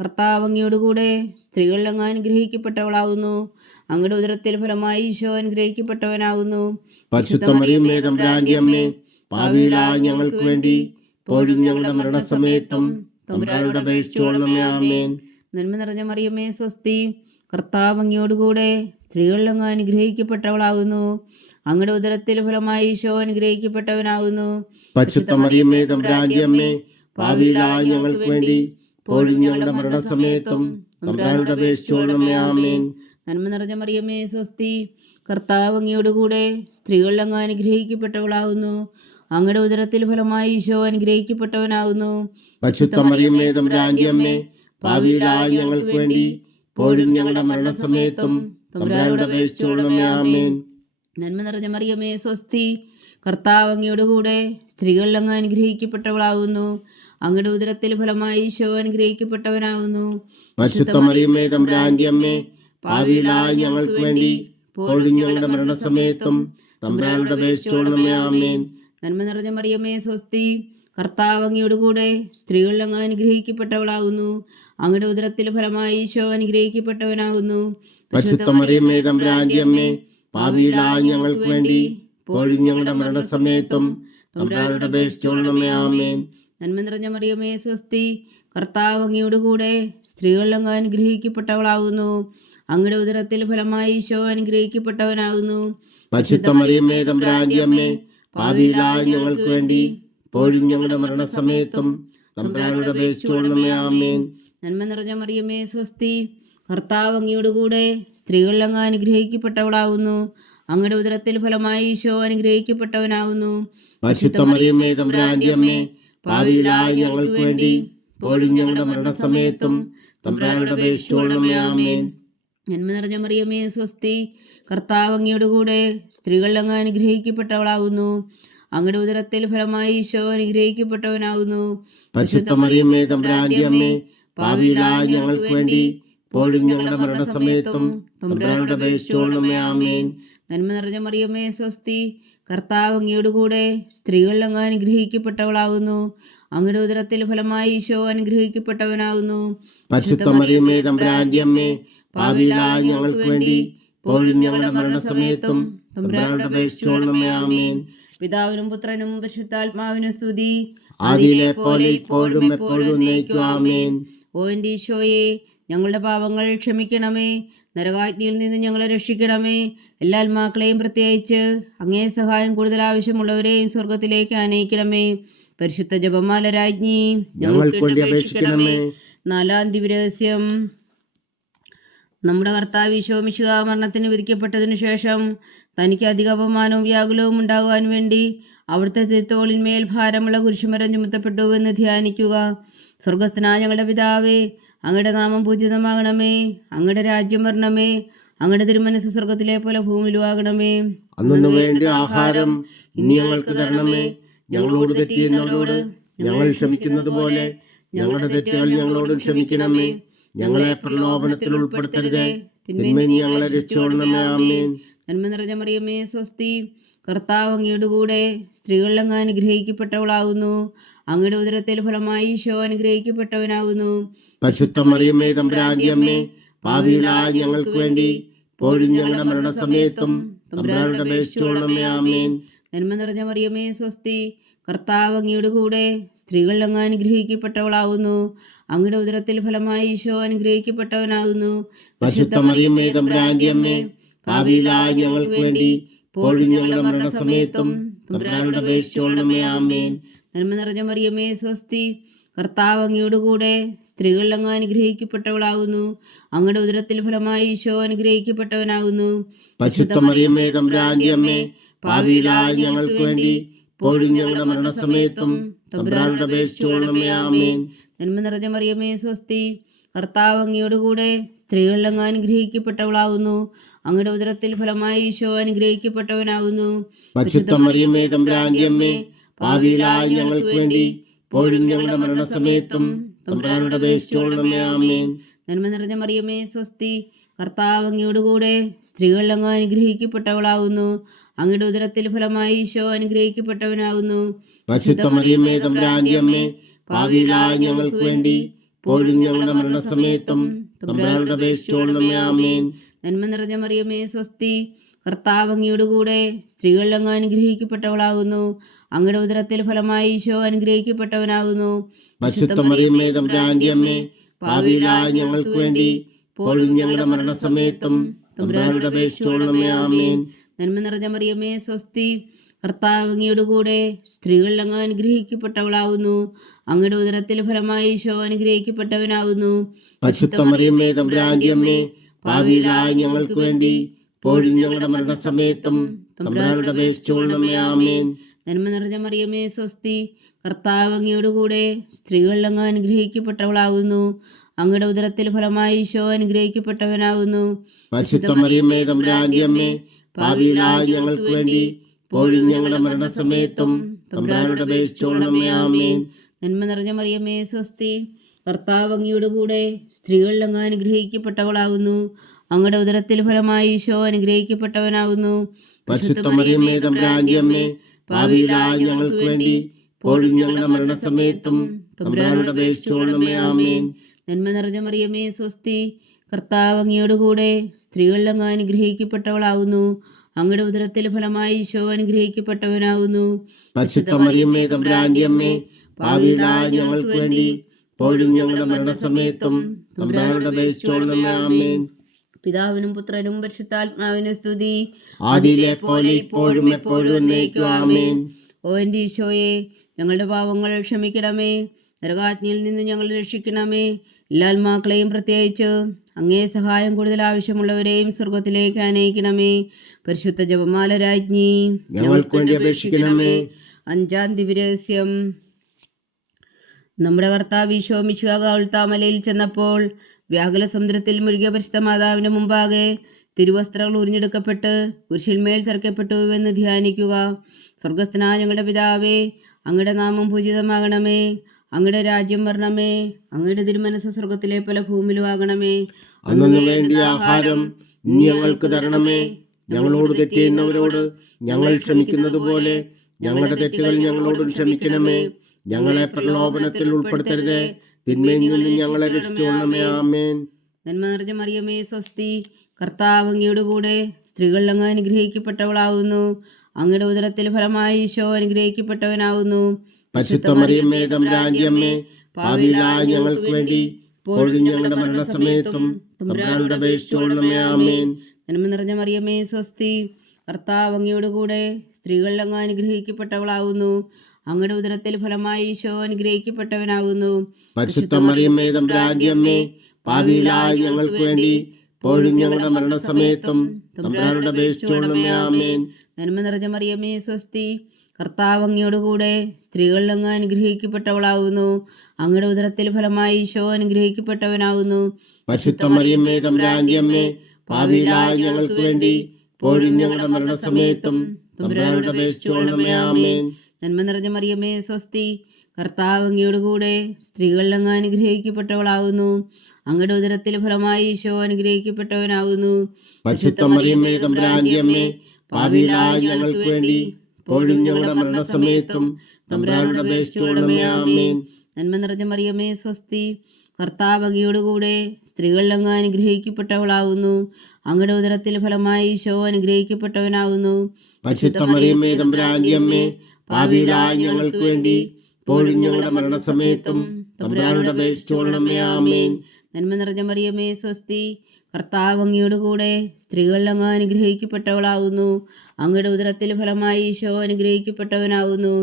കർത്താവ് അങ്ങയോടുകൂടെ സ്ത്രീകളിൽ അങ്ങ് അനുഗ്രഹിക്കപ്പെട്ടവളാകുന്നു. അങ്ങയുടെ ഉദരത്തിൽ ഫലമായി ഈശോ അനുഗ്രഹിക്കപ്പെട്ടവനാകുന്നു. പരിശുദ്ധ മറിയമേ തമ്പുരാന്റെ അമ്മേ, പാപികളായ ഞങ്ങൾക്ക് വേണ്ടി ഇപ്പോഴും ഞങ്ങളുടെ മരണസമയത്തും തമ്പുരാനോട് അപേക്ഷിച്ചുകൊള്ളണമേ. ആമേൻ. നന്മ നിറഞ്ഞ മറിയമേ സ്വസ്തി, കർത്താവ് അങ്ങയോടുകൂടെ സ്ത്രീകളിൽ അങ്ങ് അനുഗ്രഹിക്കപ്പെട്ടവളാകുന്നു. അങ്ങയുടെ ഉദരത്തിൽ ഫലമായി ഈശോ അനുഗ്രഹിക്കപ്പെട്ടവനാകുന്നു. പരിശുദ്ധ മറിയമേ തമ്പുരാന്റെ അമ്മേ, പാപികളായ ഞങ്ങൾക്ക് വേണ്ടി ഇപ്പോഴും ഞങ്ങളുടെ മരണസമയത്തും തമ്പുരാനോട് അപേക്ഷിച്ചുകൊള്ളണമേ. ആമേൻ. നന്മ നിറഞ്ഞ മറിയമേ സ്വസ്തി, കർത്താവ് അങ്ങയോടുകൂടെ സ്ത്രീകളിൽ അങ്ങ് അനുഗ്രഹിക്കപ്പെട്ടവളാകുന്നു. അങ്ങയുടെ ഉദരത്തിൽ ഫലമായി ഈശോ അനുഗ്രഹിക്കപ്പെട്ടവനാകുന്നു. പരിശുദ്ധ മറിയമേ തമ്പുരാന്റെ അമ്മേ, പാപികളായ ഞങ്ങൾക്ക് വേണ്ടി ഇപ്പോഴും ഞങ്ങളുടെ മരണസമയത്തും തമ്പുരാനോട് അപേക്ഷിച്ചുകൊള്ളണമേ. ആമേൻ. നന്മ നിറഞ്ഞ മറിയമേ സ്വസ്തി, കർത്താവ് അങ്ങയോടുകൂടെ സ്ത്രീകളിൽ അങ്ങ് അനുഗ്രഹിക്കപ്പെട്ടവളാകുന്നു. അങ്ങയുടെ ഉദരത്തിൽ ഫലമായി ഈശോ അനുഗ്രഹിക്കപ്പെട്ടവനാകുന്നു. പരിശുദ്ധ മറിയമേ തമ്പുരാന്റെ അമ്മേ, പാപികളായ ഞങ്ങൾക്ക് വേണ്ടി ഇപ്പോഴും ഞങ്ങളുടെ മരണസമയത്തും തമ്പുരാനോട് അപേക്ഷിച്ചുകൊള്ളണമേ. ആമേൻ. നന്മ നിറഞ്ഞ മറിയമേ സ്വസ്തി, കർത്താവ് അങ്ങയോടുകൂടെ സ്ത്രീകളിൽ അങ്ങ് അനുഗ്രഹിക്കപ്പെട്ടവളാകുന്നു. അങ്ങയുടെ ഉദരത്തിൽ ഫലമായി ഈശോ അനുഗ്രഹിക്കപ്പെട്ടവനാകുന്നു. പരിശുദ്ധ മറിയമേ തമ്പുരാന്റെ അമ്മേ, പാപികളായ ഞങ്ങൾക്ക് വേണ്ടി ഇപ്പോഴും ഞങ്ങളുടെ മരണസമയത്തും തമ്പുരാനോട് അപേക്ഷിച്ചുകൊള്ളണമേ. ആമേൻ. നന്മ നിറഞ്ഞ മറിയമേ സ്വസ്തി, കർത്താവ് അങ്ങയോടുകൂടെ സ്ത്രീകളിൽ അങ്ങ് അനുഗ്രഹിക്കപ്പെട്ടവളാകുന്നു. അങ്ങയുടെ ഉദരത്തിൽ ഫലമായി ഈശോ അനുഗ്രഹിക്കപ്പെട്ടവനാകുന്നു. പരിശുദ്ധ മറിയമേ തമ്പുരാന്റെ അമ്മേ, പാപികളായ ഞങ്ങൾക്ക് വേണ്ടി ഇപ്പോഴും ഞങ്ങളുടെ മരണസമയത്തും തമ്പുരാനോട് അപേക്ഷിച്ചുകൊള്ളണമേ. ആമേൻ. നന്മ നിറഞ്ഞ മറിയമേ സ്വസ്തി, കർത്താവ് അങ്ങയോടുകൂടെ സ്ത്രീകളിൽ അങ്ങ് അനുഗ്രഹിക്കപ്പെട്ടവളാകുന്നു. അങ്ങയുടെ ഉദരത്തിൽ ഫലമായി ഈശോ അനുഗ്രഹിക്കപ്പെട്ടവനാകുന്നു. പരിശുദ്ധ മറിയമേ തമ്പുരാന്റെ അമ്മേ, പാപികളായ ഞങ്ങൾക്ക് വേണ്ടി ഇപ്പോഴും ഞങ്ങളുടെ മരണസമയത്തും തമ്പുരാനോട് അപേക്ഷിച്ചുകൊള്ളണമേ. ആമേൻ. നന്മ നിറഞ്ഞ മറിയമേ സ്വസ്തി, കർത്താവ് അങ്ങയോടുകൂടെ സ്ത്രീകളിൽ അങ്ങ് അനുഗ്രഹിക്കപ്പെട്ടവളാകുന്നു. അങ്ങയുടെ ഉദരത്തിൽ ഫലമായി ഈശോ അനുഗ്രഹിക്കപ്പെട്ടവനാകുന്നു. പരിശുദ്ധ മറിയമേ തമ്പുരാന്റെ അമ്മേ, പാപികളായ ഞങ്ങൾക്ക് വേണ്ടി ഇപ്പോഴും ഞങ്ങളുടെ മരണസമയത്തും തമ്പുരാനോട് അപേക്ഷിച്ചുകൊള്ളണമേ. ആമേൻ. നന്മ നിറഞ്ഞ മറിയമേ സ്വസ്തി, കർത്താവ് അങ്ങയോടുകൂടെ സ്ത്രീകളിൽ അങ്ങ് അനുഗ്രഹിക്കപ്പെട്ടവളാകുന്നു. അങ്ങയുടെ ഉദരത്തിൽ ഫലമായി ഈശോ അനുഗ്രഹിക്കപ്പെട്ടവനാകുന്നു. പരിശുദ്ധ മറിയമേ തമ്പുരാന്റെ അമ്മേ, പാപികളായ ഞങ്ങൾക്ക് വേണ്ടി ഇപ്പോഴും ഞങ്ങളുടെ മരണസമയത്തും തമ്പുരാനോട് അപേക്ഷിച്ചുകൊള്ളണമേ. ആമേൻ. പിതാവിനും പുത്രനും പരിശുദ്ധാത്മാവിനും സ്തുതി. ആദിയിലെ പോലെ ഇപ്പോഴും എപ്പോഴും എന്നേക്കും ആമേൻ. ഓ എൻ്റെ ഈശോയെ, ഞങ്ങളുടെ പാപങ്ങൾ ക്ഷമിക്കണമേ. നരകാഗ്നിയിൽ നിന്ന് ഞങ്ങളെ രക്ഷിക്കണമേ. എല്ലാ ആത്മാക്കളെയും പ്രത്യേകിച്ച് അങ്ങേ സഹായം കൂടുതൽ ആവശ്യമുള്ളവരെയും സ്വർഗത്തിലേക്ക് ആനയിക്കണമേ. പരിശുദ്ധ ജപമാല രാജ്ഞി, ഞങ്ങൾക്ക് വേണ്ടി അപേക്ഷിക്കണമേ. നാലാം ദിവ്യരഹസ്യം. നമ്മുടെ കർത്താവ് ഈശോ മിശിഹാ മരണത്തിന് വിധിക്കപ്പെട്ടതിനു ശേഷം തനിക്ക് അധിക അപമാനവും വ്യാകുലവും ഉണ്ടാകുവാൻ വേണ്ടി അവിടുത്തെ തിരുത്തോളിന്മേൽ ഭാരമുള്ള കുരിശുമരം ചുമത്തപ്പെട്ടുവെന്ന് ധ്യാനിക്കുക. സ്വർഗസ്ഥനായ ഞങ്ങളുടെ പിതാവേ, അങ്ങയുടെ നാമം പൂജിതമാകണമേ. അങ്ങയുടെ രാജ്യം വരണമേ. അങ്ങയുടെ തിരുമനസ് സ്വർഗത്തിലെ പോലെ ഭൂമിയിലും ആകണമേ. അന്നു വേണ്ട ആഹാരം ഇനി ഞങ്ങൾക്ക് തരണമേ. ഞങ്ങളോട് തെറ്റ് ചെയ്യുന്നവരോട് ഞങ്ങൾ ക്ഷമിക്കുന്നത് പോലെ ഞങ്ങളുടെ തെറ്റുകൾ ഞങ്ങളോടും ക്ഷമിക്കണമേ. ഞങ്ങളെ പ്രലോഭനത്തിൽ ഉൾപ്പെടുത്തരുതേ, തിന്മയിൽ ഞങ്ങളെ രക്ഷിച്ചുകൊള്ളണമേ. ആമേൻ. നന്മ നിറഞ്ഞ മറിയമേ, സ്വസ്തി. കർത്താവ് അങ്ങയുടെ കൂടെ സ്ത്രീകളിൽ അങ്ങ് അനുഗ്രഹിക്കപ്പെട്ടവളാകുന്നു. അങ്ങയുടെ ഉദരത്തിൽ ഫലമായി ഈശോ അനുഗ്രഹിക്കപ്പെട്ടവനാകുന്നു. പരിശുദ്ധ മറിയമേ, തമ്പുരാന്റെ അമ്മേ, പാപികളായ ഞങ്ങൾക്ക് വേണ്ടി ഇപ്പോഴും ഞങ്ങളുടെ മരണസമയത്തും തമ്പുരാനോട് അപേക്ഷിച്ചുകൊള്ളണമേ. ആമേൻ. നന്മ നിറഞ്ഞ മറിയമേ, സ്വസ്തി. കർത്താവ് അങ്ങയുടെ കൂടെ സ്ത്രീകളിൽ അങ്ങ് അനുഗ്രഹിക്കപ്പെട്ടവളാകുന്നു. അങ്ങയുടെ ഉദരത്തിൽ ഫലമായി ഈശോ അനുഗ്രഹിക്കപ്പെട്ടവനാകുന്നു. പരിശുദ്ധ മറിയമേ, തമ്പുരാന്റെ അമ്മേ, പാപികളായ ഞങ്ങൾക്ക് വേണ്ടി ഇപ്പോഴും ഞങ്ങളുടെ മരണസമയത്തും തമ്പുരാനോട് അപേക്ഷിച്ചുകൊള്ളണമേ. ആമേൻ. നന്മ നിറഞ്ഞ മറിയമേ, സ്വസ്തി. കർത്താവ് അങ്ങയുടെ കൂടെ സ്ത്രീകളിൽ അങ്ങ് അനുഗ്രഹിക്കപ്പെട്ടവളാകുന്നു. അങ്ങയുടെ ഉദരത്തിൽ ഫലമായി ഈശോ അനുഗ്രഹിക്കപ്പെട്ടവനാകുന്നു. പരിശുദ്ധ മറിയമേ, തമ്പുരാന്റെ അമ്മേ, പാപികളായ ഞങ്ങൾക്ക് വേണ്ടി ഇപ്പോഴും ഞങ്ങളുടെ മരണസമയത്തും തമ്പുരാനോട് അപേക്ഷിച്ചുകൊള്ളണമേ. ആമേൻ. നന്മ നിറഞ്ഞ മറിയമേ, സ്വസ്തി. കർത്താവ് അങ്ങയുടെ കൂടെ സ്ത്രീകളിൽ അങ്ങ് അനുഗ്രഹിക്കപ്പെട്ടവളാകുന്നു. അങ്ങയുടെ ഉദരത്തിൽ ഫലമായി ഈശോ അനുഗ്രഹിക്കപ്പെട്ടവനാകുന്നു. പരിശുദ്ധ മറിയമേ, തമ്പുരാന്റെ അമ്മേ, പാപികളായ ഞങ്ങൾക്ക് വേണ്ടി ഇപ്പോഴും ഞങ്ങളുടെ മരണസമയത്തും തമ്പുരാനോട് അപേക്ഷിച്ചുകൊള്ളണമേ. ആമേൻ. നന്മ നിറഞ്ഞ മറിയമേ, സ്വസ്തി. കർത്താവ് അങ്ങയുടെ കൂടെ സ്ത്രീകളിൽ അങ്ങ് അനുഗ്രഹിക്കപ്പെട്ടവളാകുന്നു. അങ്ങയുടെ ഉദരത്തിൽ ഫലമായി ഈശോ അനുഗ്രഹിക്കപ്പെട്ടവനാകുന്നു. പരിശുദ്ധ മറിയമേ, തമ്പുരാന്റെ അമ്മേ, പാപികളായ ഞങ്ങൾക്ക് വേണ്ടി ഇപ്പോഴും ഞങ്ങളുടെ മരണസമയത്തും തമ്പുരാനോട് അപേക്ഷിച്ചുകൊള്ളണമേ. ആമേൻ. നന്മ നിറഞ്ഞ മറിയമേ, സ്വസ്തി. കർത്താവ് അങ്ങയുടെ കൂടെ സ്ത്രീകളിൽ അങ്ങ് അനുഗ്രഹിക്കപ്പെട്ടവളാകുന്നു. അങ്ങയുടെ ഉദരത്തിൽ ഫലമായി ഈശോ അനുഗ്രഹിക്കപ്പെട്ടവനാകുന്നു. പരിശുദ്ധ മറിയമേ, തമ്പുരാന്റെ അമ്മേ, പാപികളായ ഞങ്ങൾക്ക് വേണ്ടി ഇപ്പോഴും ഞങ്ങളുടെ മരണസമയത്തും തമ്പുരാനോട് അപേക്ഷിച്ചുകൊള്ളണമേ. ആമേൻ. നന്മ നിറഞ്ഞ മറിയമേ, സ്വസ്തി. കർത്താവ് അങ്ങയുടെ കൂടെ സ്ത്രീകളിൽ അങ്ങ് അനുഗ്രഹിക്കപ്പെട്ടവളാകുന്നു. അങ്ങയുടെ ഉദരത്തിൽ ഫലമായി ഈശോ അനുഗ്രഹിക്കപ്പെട്ടവനാകുന്നു. പരിശുദ്ധ മറിയമേ, തമ്പുരാന്റെ അമ്മേ, പാപികളായ ഞങ്ങൾക്ക് വേണ്ടി ഇപ്പോഴും ഞങ്ങളുടെ മരണസമയത്തും തമ്പുരാനോട് അപേക്ഷിച്ചുകൊള്ളണമേ. ആമേൻ. നന്മ നിറഞ്ഞ മറിയമേ, സ്വസ്തി. കർത്താവ് അങ്ങയുടെ കൂടെ സ്ത്രീകളിൽ അങ്ങ് അനുഗ്രഹിക്കപ്പെട്ടവളാകുന്നു. അങ്ങയുടെ ഉദരത്തിൽ ഫലമായി ഈശോ അനുഗ്രഹിക്കപ്പെട്ടവനാകുന്നു. പരിശുദ്ധ മറിയമേ, തമ്പുരാന്റെ അമ്മേ, പാപികളായ ഞങ്ങൾക്ക് വേണ്ടി ഇപ്പോഴും ഞങ്ങളുടെ മരണസമയത്തും തമ്പുരാനോട് അപേക്ഷിച്ചുകൊള്ളണമേ. ആമേൻ. നന്മ നിറഞ്ഞ മറിയമേ, സ്വസ്തി. കർത്താവ് അങ്ങയുടെ കൂടെ സ്ത്രീകളിൽ അങ്ങ് അനുഗ്രഹിക്കപ്പെട്ടവളാകുന്നു. അങ്ങയുടെ ഉദരത്തിൽ ഫലമായി ഈശോ അനുഗ്രഹിക്കപ്പെട്ടവനാകുന്നു. പരിശുദ്ധ മറിയമേ, തമ്പുരാന്റെ അമ്മേ, പാപികളായ ഞങ്ങൾക്ക് വേണ്ടി ഇപ്പോഴും ഞങ്ങളുടെ മരണസമയത്തും തമ്പുരാനോട് അപേക്ഷിച്ചുകൊള്ളണമേ. ആമേൻ. നന്മ നിറഞ്ഞ മറിയമേ, സ്വസ്തി. കർത്താവ് അങ്ങയുടെ കൂടെ സ്ത്രീകളിൽ അങ്ങ് അനുഗ്രഹിക്കപ്പെട്ടവളാകുന്നു. അങ്ങയുടെ ഉദരത്തിൽ ഫലമായി ഈശോ അനുഗ്രഹിക്കപ്പെട്ടവനാകുന്നു. പരിശുദ്ധ മറിയമേ, തമ്പുരാന്റെ അമ്മേ, പാപികളായ ഞങ്ങൾക്ക് വേണ്ടി ഇപ്പോഴും ഞങ്ങളുടെ മരണസമയത്തും തമ്പുരാനോട് അപേക്ഷിച്ചുകൊള്ളണമേ. ആമേൻ. പിതാവിനും പുത്രനും പരിശുദ്ധാത്മാവിനും സ്തുതി. ആദിയിലെ പോലെ ഇപ്പോഴും എപ്പോഴും എന്നേക്കും. ആമേൻ. ഓ എൻ്റെ ഈശോയെ, ഞങ്ങളുടെ പാവങ്ങൾ ക്ഷമിക്കണമേ. നരകാഗ്നിയിൽ നിന്ന് ഞങ്ങളെ രക്ഷിക്കണമേ. എല്ലാ ആത്മാക്കളെയും പ്രത്യേകിച്ച് അങ്ങേ സഹായം കൂടുതൽ ആവശ്യമുള്ളവരെയും സ്വർഗത്തിലേക്ക് ആനയിക്കണമേ. പരിശുദ്ധ ജപമാല രാജ്ഞി, ഞങ്ങൾക്ക് വേണ്ടി അപേക്ഷിക്കണമേ. അഞ്ചാം ദിവ്യരഹസ്യം. നമ്മുടെ കർത്താവ് ഈശോ മിശിഹാ ഗോൽഗോഥാമലയിൽ ചെന്നപ്പോൾ വ്യാകുല സമുദ്രത്തിൽ മുഴുകിയ പരിശുദ്ധ മാതാവിന്റെ മുമ്പാകെ തിരുവസ്ത്രങ്ങൾ ഉരിഞ്ഞെടുക്കപ്പെട്ട് കുരിശിന്മേൽ തറയ്ക്കപ്പെട്ടുവെന്ന് ധ്യാനിക്കുക. സ്വർഗസ്ഥനായ ഞങ്ങളുടെ പിതാവേ, അങ്ങയുടെ നാമം പൂജിതമാകണമേ. അങ്ങയുടെ രാജ്യം വരണമേ. അങ്ങയുടെ തിരുമനസ് സ്വർഗത്തിലെ പോലെ ഭൂമിയിലും ആകണമേ. അന്നു വേണ്ട ആഹാരം ഇനി ഞങ്ങൾക്ക് തരണമേ. ഞങ്ങളോട് തെറ്റ് ചെയ്യുന്നവരോട് ഞങ്ങൾ ക്ഷമിക്കുന്നത് പോലെ ഞങ്ങളുടെ തെറ്റുകൾ ഞങ്ങളോടും ക്ഷമിക്കണമേ. ഞങ്ങളെ പ്രലോഭനത്തിൽ ഉൾപ്പെടുത്തരുതേ, തിന്മയിൽ നിന്ന് ഞങ്ങളെ രക്ഷിച്ചുകൊള്ളണമേ. ആമേൻ. നന്മ നിറഞ്ഞ മറിയമേ, സ്വസ്തി. കർത്താവ് അങ്ങയുടെ കൂടെ സ്ത്രീകളിൽ അങ്ങ് അനുഗ്രഹിക്കപ്പെട്ടവളാകുന്നു. അങ്ങയുടെ ഉദരത്തിൽ ഫലമായി ഈശോ അനുഗ്രഹിക്കപ്പെട്ടവനാവുന്നു. പരിശുദ്ധ മറിയമ്മേ തമ്പുരാന്റെ അമ്മേ, പാപികളായ ഞങ്ങൾക്ക് വേണ്ടി ഇപ്പോഴും ഞങ്ങളുടെ മരണസമയത്തും തമ്പുരാനോട് അപേക്ഷിച്ചുകൊള്ളണമേ. ആമേൻ. നന്മ നിറഞ്ഞ മറിയമേ സ്വസ്തി, കർത്താവ് അങ്ങയോട് കൂടെ സ്ത്രീകളിൽ അങ്ങ് അനുഗ്രഹിക്കപ്പെട്ടവളാവുന്നു. അങ്ങയുടെ ഉദരത്തിൽ ഫലമായി ഈശോ അനുഗ്രഹിക്കപ്പെട്ടവനാവുന്നു. പരിശുദ്ധ മറിയമ്മേ തമ്പുരാന്റെ അമ്മേ, പാപികളായ ഞങ്ങൾക്ക് വേണ്ടി ഇപ്പോഴും ഞങ്ങളുടെ മരണസമയത്തും തമ്പുരാനോട് അപേക്ഷിച്ചുകൊള്ളണമേ. ആമേൻ. നന്മ നിറഞ്ഞ മറിയമേ സ്വസ്തി, കർത്താവ് അങ്ങയോട് കൂടെ സ്ത്രീകളിൽ അങ്ങ് അനുഗ്രഹിക്കപ്പെട്ടവളാവുന്നു. അങ്ങയുടെ ഉദരത്തിൽ ഫലമായി ഈശോ അനുഗ്രഹിക്കപ്പെട്ടവനാവുന്നു. പരിശുദ്ധ മറിയമ്മേ തമ്പുരാന്റെ അമ്മേ, പാപികളായ ഞങ്ങൾക്ക് വേണ്ടി ഇപ്പോഴും ഞങ്ങളുടെ മരണസമയത്തും തമ്പുരാനോട് അപേക്ഷിച്ചുകൊള്ളണമേ. ആമേൻ. നന്മ നിറഞ്ഞ മറിയമേ സ്വസ്തി, കർത്താവ് അങ്ങയോട് കൂടെ സ്ത്രീകളിൽ അങ്ങ് അനുഗ്രഹിക്കപ്പെട്ടവളാവുന്നു. അങ്ങയുടെ ഉദരത്തിൽ ഫലമായി ഈശോ അനുഗ്രഹിക്കപ്പെട്ടവനാവുന്നു. പരിശുദ്ധ മറിയമ്മേ തമ്പുരാന്റെ അമ്മേ, പാപികളായ ഞങ്ങൾക്ക് വേണ്ടി ഇപ്പോഴും ഞങ്ങളുടെ മരണസമയത്തും തമ്പുരാനോട് അപേക്ഷിച്ചുകൊള്ളണമേ. ആമേൻ. നന്മ നിറഞ്ഞ മറിയമേ സ്വസ്തി, കർത്താവ് അങ്ങയോട് കൂടെ സ്ത്രീകളിൽ അങ്ങ് അനുഗ്രഹിക്കപ്പെട്ടവളാവുന്നു. അങ്ങയുടെ ഉദരത്തിൽ ഫലമായി ഈശോ അനുഗ്രഹിക്കപ്പെട്ടവനാവുന്നു. പരിശുദ്ധ മറിയമ്മേ തമ്പുരാന്റെ അമ്മേ, പാപികളായ ഞങ്ങൾക്ക് വേണ്ടി ഇപ്പോഴും ഞങ്ങളുടെ മരണസമയത്തും തമ്പുരാനോട് അപേക്ഷിച്ചുകൊള്ളണമേ. ആമേൻ. നന്മ നിറഞ്ഞ മറിയമേ സ്വസ്തി, കർത്താവ് അങ്ങയോട് കൂടെ സ്ത്രീകളിൽ അങ്ങ് അനുഗ്രഹിക്കപ്പെട്ടവളാവുന്നു. അങ്ങയുടെ ഉദരത്തിൽ ഫലമായി ഈശോ അനുഗ്രഹിക്കപ്പെട്ടവനാവുന്നു.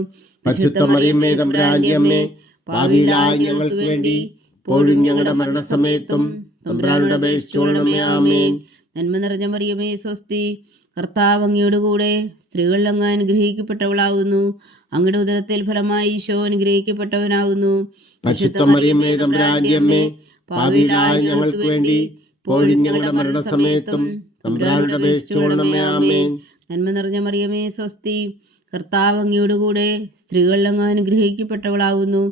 പരിശുദ്ധ മറിയമ്മേ തമ്പുരാന്റെ അമ്മേ, പാപികളായ ഞങ്ങൾക്ക് വേണ്ടി ഇപ്പോഴും ഞങ്ങളുടെ മരണസമയത്തും തമ്പുരാനോട് അപേക്ഷിച്ചുകൊള്ളണമേ. ആമേൻ. നന്മ നിറഞ്ഞ മറിയമേ സ്വസ്തി, കർത്താവ് അങ്ങയോട് കൂടെ സ്ത്രീകളിൽ അങ്ങ് അനുഗ്രഹിക്കപ്പെട്ടവളാവുന്നു. അങ്ങയുടെ ഉദരത്തിൽ ഫലമായി ഈശോ അനുഗ്രഹിക്കപ്പെട്ടവനാവുന്നു. പരിശുദ്ധ മറിയമ്മേ തമ്പുരാന്റെ അമ്മേ, പാപികളായ ഞങ്ങൾക്ക് വേണ്ടി ഇപ്പോഴും ഞങ്ങളുടെ മരണസമയത്തും തമ്പുരാനോട് അപേക്ഷിച്ചുകൊള്ളണമേ. ആമേൻ. നന്മ നിറഞ്ഞ മറിയമേ സ്വസ്തി, കർത്താവ് അങ്ങയോട് കൂടെ സ്ത്രീകളിൽ അങ്ങ് അനുഗ്രഹിക്കപ്പെട്ടവളാവുന്നു.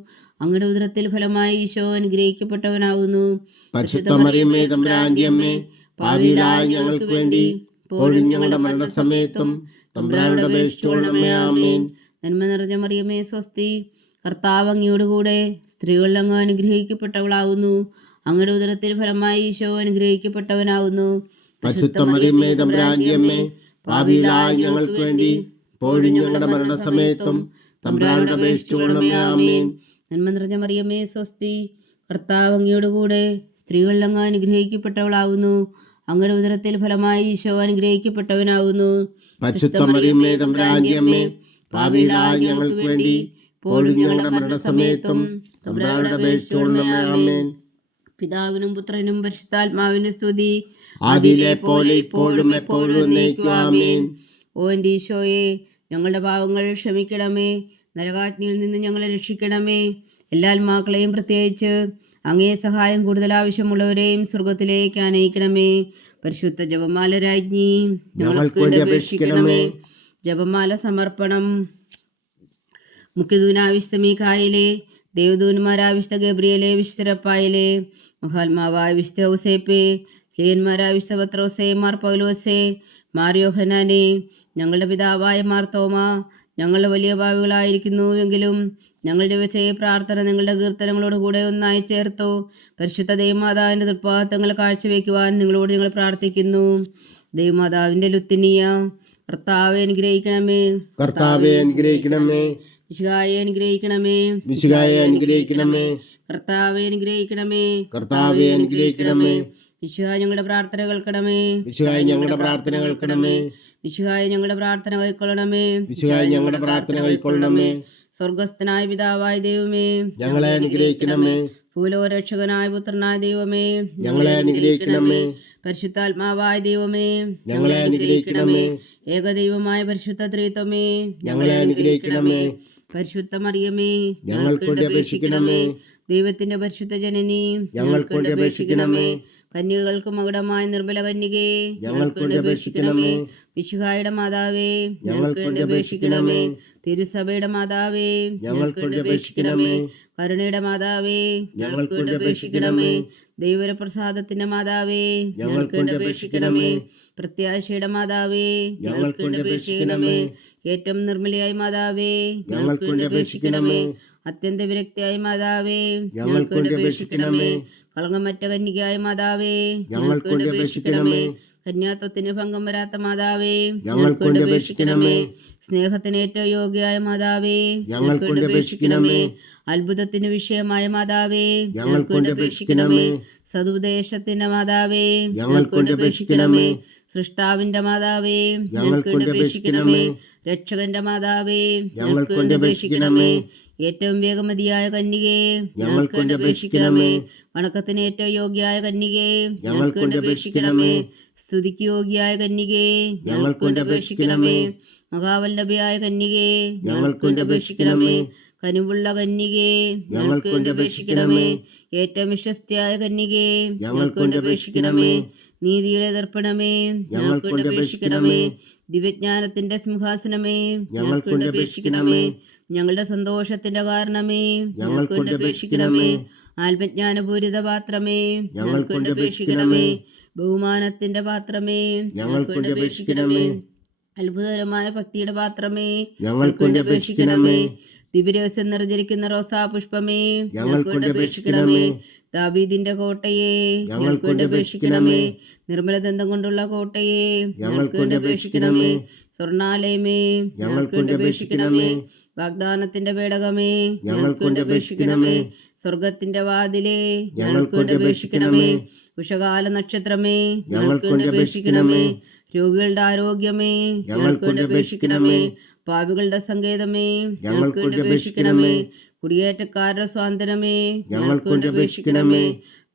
അങ്ങയുടെ ഉദരത്തിൽ ഫലമായി ഈശോ അനുഗ്രഹിക്കപ്പെട്ടവനാവുന്നു. പരിശുദ്ധ മറിയമ്മേ തമ്പുരാന്റെ അമ്മേ, പാപികളായ ഞങ്ങൾക്ക് വേണ്ടി ഇപ്പോഴും ഞങ്ങളുടെ മരണസമയത്തും തമ്പുരാനോട് അപേക്ഷിച്ചുകൊള്ളണമേ. ആമേൻ. നന്മ നിറഞ്ഞ മറിയമേ സ്വസ്തി, കർത്താവ് അങ്ങയോട് കൂടെ സ്ത്രീകളിൽ അങ്ങ് അനുഗ്രഹിക്കപ്പെട്ടവളാവുന്നു. അങ്ങയുടെ ഉദരത്തിൽ ഫലമായി ഈശോ അനുഗ്രഹിക്കപ്പെട്ടവനാവുന്നു. പരിശുദ്ധ മറിയമ്മേ തമ്പുരാന്റെ അമ്മേ, പാപികളായ ഞങ്ങൾക്ക് വേണ്ടി ഇപ്പോഴും ഞങ്ങളുടെ മരണസമയത്തും തമ്പുരാനോട് അപേക്ഷിച്ചുകൊള്ളണമേ. ആമേൻ. നന്മ നിറഞ്ഞ മറിയമേ സ്വസ്തി, കർത്താവ് അങ്ങയോട് കൂടെ സ്ത്രീകളിൽ അങ്ങ് അനുഗ്രഹിക്കപ്പെട്ടവളാവുന്നു. അങ്ങയുടെ ഉദരത്തിൽ ഫലമായി ഈശോ അനുഗ്രഹിക്കപ്പെട്ടവനാവുന്നു. പരിശുദ്ധ മറിയമ്മേ തമ്പുരാന്റെ അമ്മേ, പാപികളായ ഞങ്ങൾക്ക് വേണ്ടി ഇപ്പോഴും ഞങ്ങളുടെ മരണസമയത്തും തമ്പുരാനോട് അപേക്ഷിച്ചുകൊള്ളണമേ. ആമേൻ. പിതാവിനും പുത്രനും പരിശുദ്ധാത്മാവിനും സ്തുതി, ആദിയിലെ പോലെ ഇപ്പോഴും എപ്പോഴും എന്നേക്കും. ആമേൻ. ഓ എൻ്റെ ഈശോയെ, ഞങ്ങളുടെ പാവങ്ങൾ ക്ഷമിക്കണമേ. നരകാഗ്നിയിൽ നിന്ന് ഞങ്ങളെ രക്ഷിക്കണമേ. എല്ലാ ആത്മാക്കളെയും, പ്രത്യേകിച്ച് അങ്ങേ സഹായം കൂടുതൽ ആവശ്യമുള്ളവരെയും സ്വർഗത്തിലേക്ക് ആനയിക്കണമേ. പരിശുദ്ധ ജപമാല രാജ്ഞി, ഞങ്ങൾക്ക് വേണ്ടി അപേക്ഷിക്കണമേ. ജപമാല സമർപ്പണം. മുഖ്യദൂനാവിശുദ്ധ മീഖായേലേ, ദേവദൂന്മാരായ വിശുദ്ധ ഗബ്രിയേലേ, വിശുദ്ധ റഫായേലേ, മഹാത്മാവായ വിശുദ്ധ ഔസേപ്പേ, സ്ലീഹന്മാരായ വിശുദ്ധ പത്രോസേ, മാർ പൗലോസേ, മാർ യോഹന്നാനേ, ഞങ്ങളുടെ പിതാവായ മാർ തോമാ, ഞങ്ങൾ വലിയ പാപികളായിരിക്കുന്നുവെങ്കിലും ഞങ്ങളുടെ വെച്ചയെ പ്രാർത്ഥന നിങ്ങളുടെ കീർത്തനങ്ങളോട് കൂടെ ഒന്നായി ചേർത്തു. പരിശുദ്ധ ദൈവമാതാവിൻ്റെ തൃപ്പാദങ്ങൾ കാഴ്ചവെക്കുവാൻ നിങ്ങളോട് ഞങ്ങൾ പ്രാർത്ഥിക്കുന്നു. ദൈവമാതാവിൻ്റെ ലുത്തിനിയ, കർത്താവെ അനുഗ്രഹിക്കണമേ. കർത്താവെ അനുഗ്രഹിക്കണമേ. മിശിഹായെ അനുഗ്രഹിക്കണമേ. മിശിഹായെ അനുഗ്രഹിക്കണമേ. കർത്താവെ അനുഗ്രഹിക്കണമേ. കർത്താവെ അനുഗ്രഹിക്കണമേ. മിശിഹായ ഞങ്ങളുടെ പ്രാർത്ഥന കേൾക്കണമേ. മിശിഹായ ഞങ്ങളുടെ പ്രാർത്ഥന കേൾക്കണമേ. മിശിഹായ ഞങ്ങളുടെ പ്രാർത്ഥന കൈക്കൊള്ളണമേ. മിശിഹായ ഞങ്ങളുടെ പ്രാർത്ഥന കൈക്കൊള്ളണമേ. സ്വർഗസ്ഥനായ പിതാവായ ദൈവമേ, ഞങ്ങളെ അനുഗ്രഹിക്കണമേ. ഭൂലോകരക്ഷകനായ പുത്രനായ ദൈവമേ, ഞങ്ങളെ അനുഗ്രഹിക്കണമേ. പരിശുദ്ധാത്മാവായ ദൈവമേ, ഞങ്ങളെ അനുഗ്രഹിക്കണമേ. ഏകദൈവമായ പരിശുദ്ധ ത്രിത്വമേ, ഞങ്ങളെ അനുഗ്രഹിക്കണമേ. പരിശുദ്ധ മറിയമേ, ഞങ്ങൾക്ക് വേണ്ടി അപേക്ഷിക്കണമേ. ദൈവത്തിന്റെ പരിശുദ്ധ ജനനി, ഞങ്ങൾക്ക് വേണ്ടി അപേക്ഷിക്കണമേ. കന്യകൾക്ക് മകുടമായ നിർമ്മല കന്യകേ, ഞങ്ങൾക്ക് വേണ്ടി അപേക്ഷിക്കണമേ. മിശിഹായുടെ മാതാവേ, ഞങ്ങൾക്ക് വേണ്ടി അപേക്ഷിക്കണമേ. തിരുസഭയുടെ മാതാവേ, ഞങ്ങൾക്ക് വേണ്ടി അപേക്ഷിക്കണമേ. കരുണയുടെ മാതാവേ, ഞങ്ങൾക്ക് വേണ്ടി അപേക്ഷിക്കണമേ. ദൈവപ്രസാദത്തിന്റെ മാതാവേ, ഞങ്ങൾക്ക് വേണ്ടി അപേക്ഷിക്കണമേ. പ്രത്യാശയുടെ മാതാവേ, ഞങ്ങൾക്ക് വേണ്ടി അപേക്ഷിക്കണമേ. ഏറ്റവും നിർമ്മലയായ മാതാവേ, ഞങ്ങൾക്ക് വേണ്ടി അപേക്ഷിക്കണമേ. അത്യന്ത വിരക്തിയായ മാതാവേ, ഞങ്ങൾക്ക് വേണ്ടി അപേക്ഷിക്കണമേ. കളങ്കമറ്റ കന്യകയായ മാതാവേ, ഞങ്ങൾക്ക് വേണ്ടി അപേക്ഷിക്കണമേ. കന്യാത്വത്തിന് ഭംഗം വരാത്ത മാതാവേ, ഞങ്ങൾക്ക് വേണ്ടി അപേക്ഷിക്കണമേ. സ്നേഹത്തിന് ഏറ്റവും യോഗ്യയായ മാതാവേ, ഞങ്ങൾക്ക് വേണ്ടി അപേക്ഷിക്കണമേ. അത്ഭുതത്തിന് വിഷയമായ മാതാവേ, ഞങ്ങൾക്ക് വേണ്ടി അപേക്ഷിക്കണമേ. സതുപദേശത്തിന്റെ മാതാവേ, ഞങ്ങൾക്ക് വേണ്ടി അപേക്ഷിക്കണമേ. സൃഷ്ടാവിന്റെ മാതാവേ, ഞങ്ങൾക്ക് വേണ്ടി അപേക്ഷിക്കണമേ. രക്ഷകന്റെ മാതാവേ, ഞങ്ങൾക്ക് വേണ്ടി അപേക്ഷിക്കണമേ. ഏറ്റവും വേഗമതിയായ കന്യകേ, ഞങ്ങൾക്ക് വേണ്ടി അപേക്ഷിക്കണമേ. വണക്കത്തിന് ഏറ്റവും യോഗ്യയായ കന്യകേ, ഞങ്ങൾക്ക് വേണ്ടി അപേക്ഷിക്കണമേ. സ്തുതിക്ക് യോഗ്യയായ കന്യകേ, ഞങ്ങൾക്ക് വേണ്ടി അപേക്ഷിക്കണമേ. മഹാവല്ലഭയായ കന്യകേ, ഞങ്ങൾക്ക് വേണ്ടി അപേക്ഷിക്കണമേ. കനിവുള്ള കന്യകേ, ഞങ്ങൾക്ക് വേണ്ടി അപേക്ഷിക്കണമേ. ഏറ്റവും വിശ്വസ്തയായ കന്യകേ, ഞങ്ങൾക്ക് വേണ്ടി അപേക്ഷിക്കണമേ. നീതിയുടെ ദർപ്പണമേ, ഞങ്ങൾക്ക് വേണ്ടി അപേക്ഷിക്കണമേ. ദിവ്യജ്ഞാനത്തിന്റെ സിംഹാസനമേ, ഞങ്ങൾക്ക് വേണ്ടി അപേക്ഷിക്കണമേ. ഞങ്ങളുടെ സന്തോഷത്തിന്റെ കാരണമേ, ഞങ്ങൾക്ക് വേണ്ടി അപേക്ഷിക്കണമേ. ആത്മജ്ഞാനപൂരിത പാത്രമേ, ഞങ്ങൾക്ക് വേണ്ടി അപേക്ഷിക്കണമേ. ബഹുമാനത്തിന്റെ പാത്രമേ, ഞങ്ങൾക്ക് വേണ്ടി അപേക്ഷിക്കണമേ. അത്ഭുതകരമായ ഭക്തിയുടെ പാത്രമേ, ഞങ്ങൾക്ക് വേണ്ടി അപേക്ഷിക്കണമേ. ദിവ്യരഹസ്യം നിറഞ്ഞിരിക്കുന്ന റോസാ പുഷ്പമേ, ഞങ്ങൾക്ക് വേണ്ടി അപേക്ഷിക്കണമേ. ദാവീദിന്റെ കോട്ടയെ, ഞങ്ങൾക്ക് വേണ്ടി അപേക്ഷിക്കണമേ. നിർമ്മലദന്തം കൊണ്ടുള്ള കോട്ടയെ, ഞങ്ങൾക്ക് വേണ്ടി അപേക്ഷിക്കണമേ. സ്വർണാലയമേ, ഞങ്ങൾക്ക് വേണ്ടി അപേക്ഷിക്കണമേ. വാഗ്ദാനത്തിന്റെ പേടകമേ, ഞങ്ങൾക്ക് വേണ്ടി അപേക്ഷിക്കണമേ. സ്വർഗത്തിന്റെ വാതിലേ, ഞങ്ങൾക്ക് വേണ്ടി അപേക്ഷിക്കണമേ. ഉഷകാല നക്ഷത്രമേ, ഞങ്ങൾക്ക് വേണ്ടി അപേക്ഷിക്കണമേ. രോഗികളുടെ ആരോഗ്യമേ, ഞങ്ങൾക്ക് വേണ്ടി അപേക്ഷിക്കണമേ. പാപികളുടെ സങ്കേതമേ, ഞങ്ങൾക്ക് വേണ്ടി അപേക്ഷിക്കണമേ. കുടിയേറ്റക്കാരുടെ സ്വാതന്ത്ര്യമേ, ഞങ്ങൾക്ക് വേണ്ടി അപേക്ഷിക്കണമേ.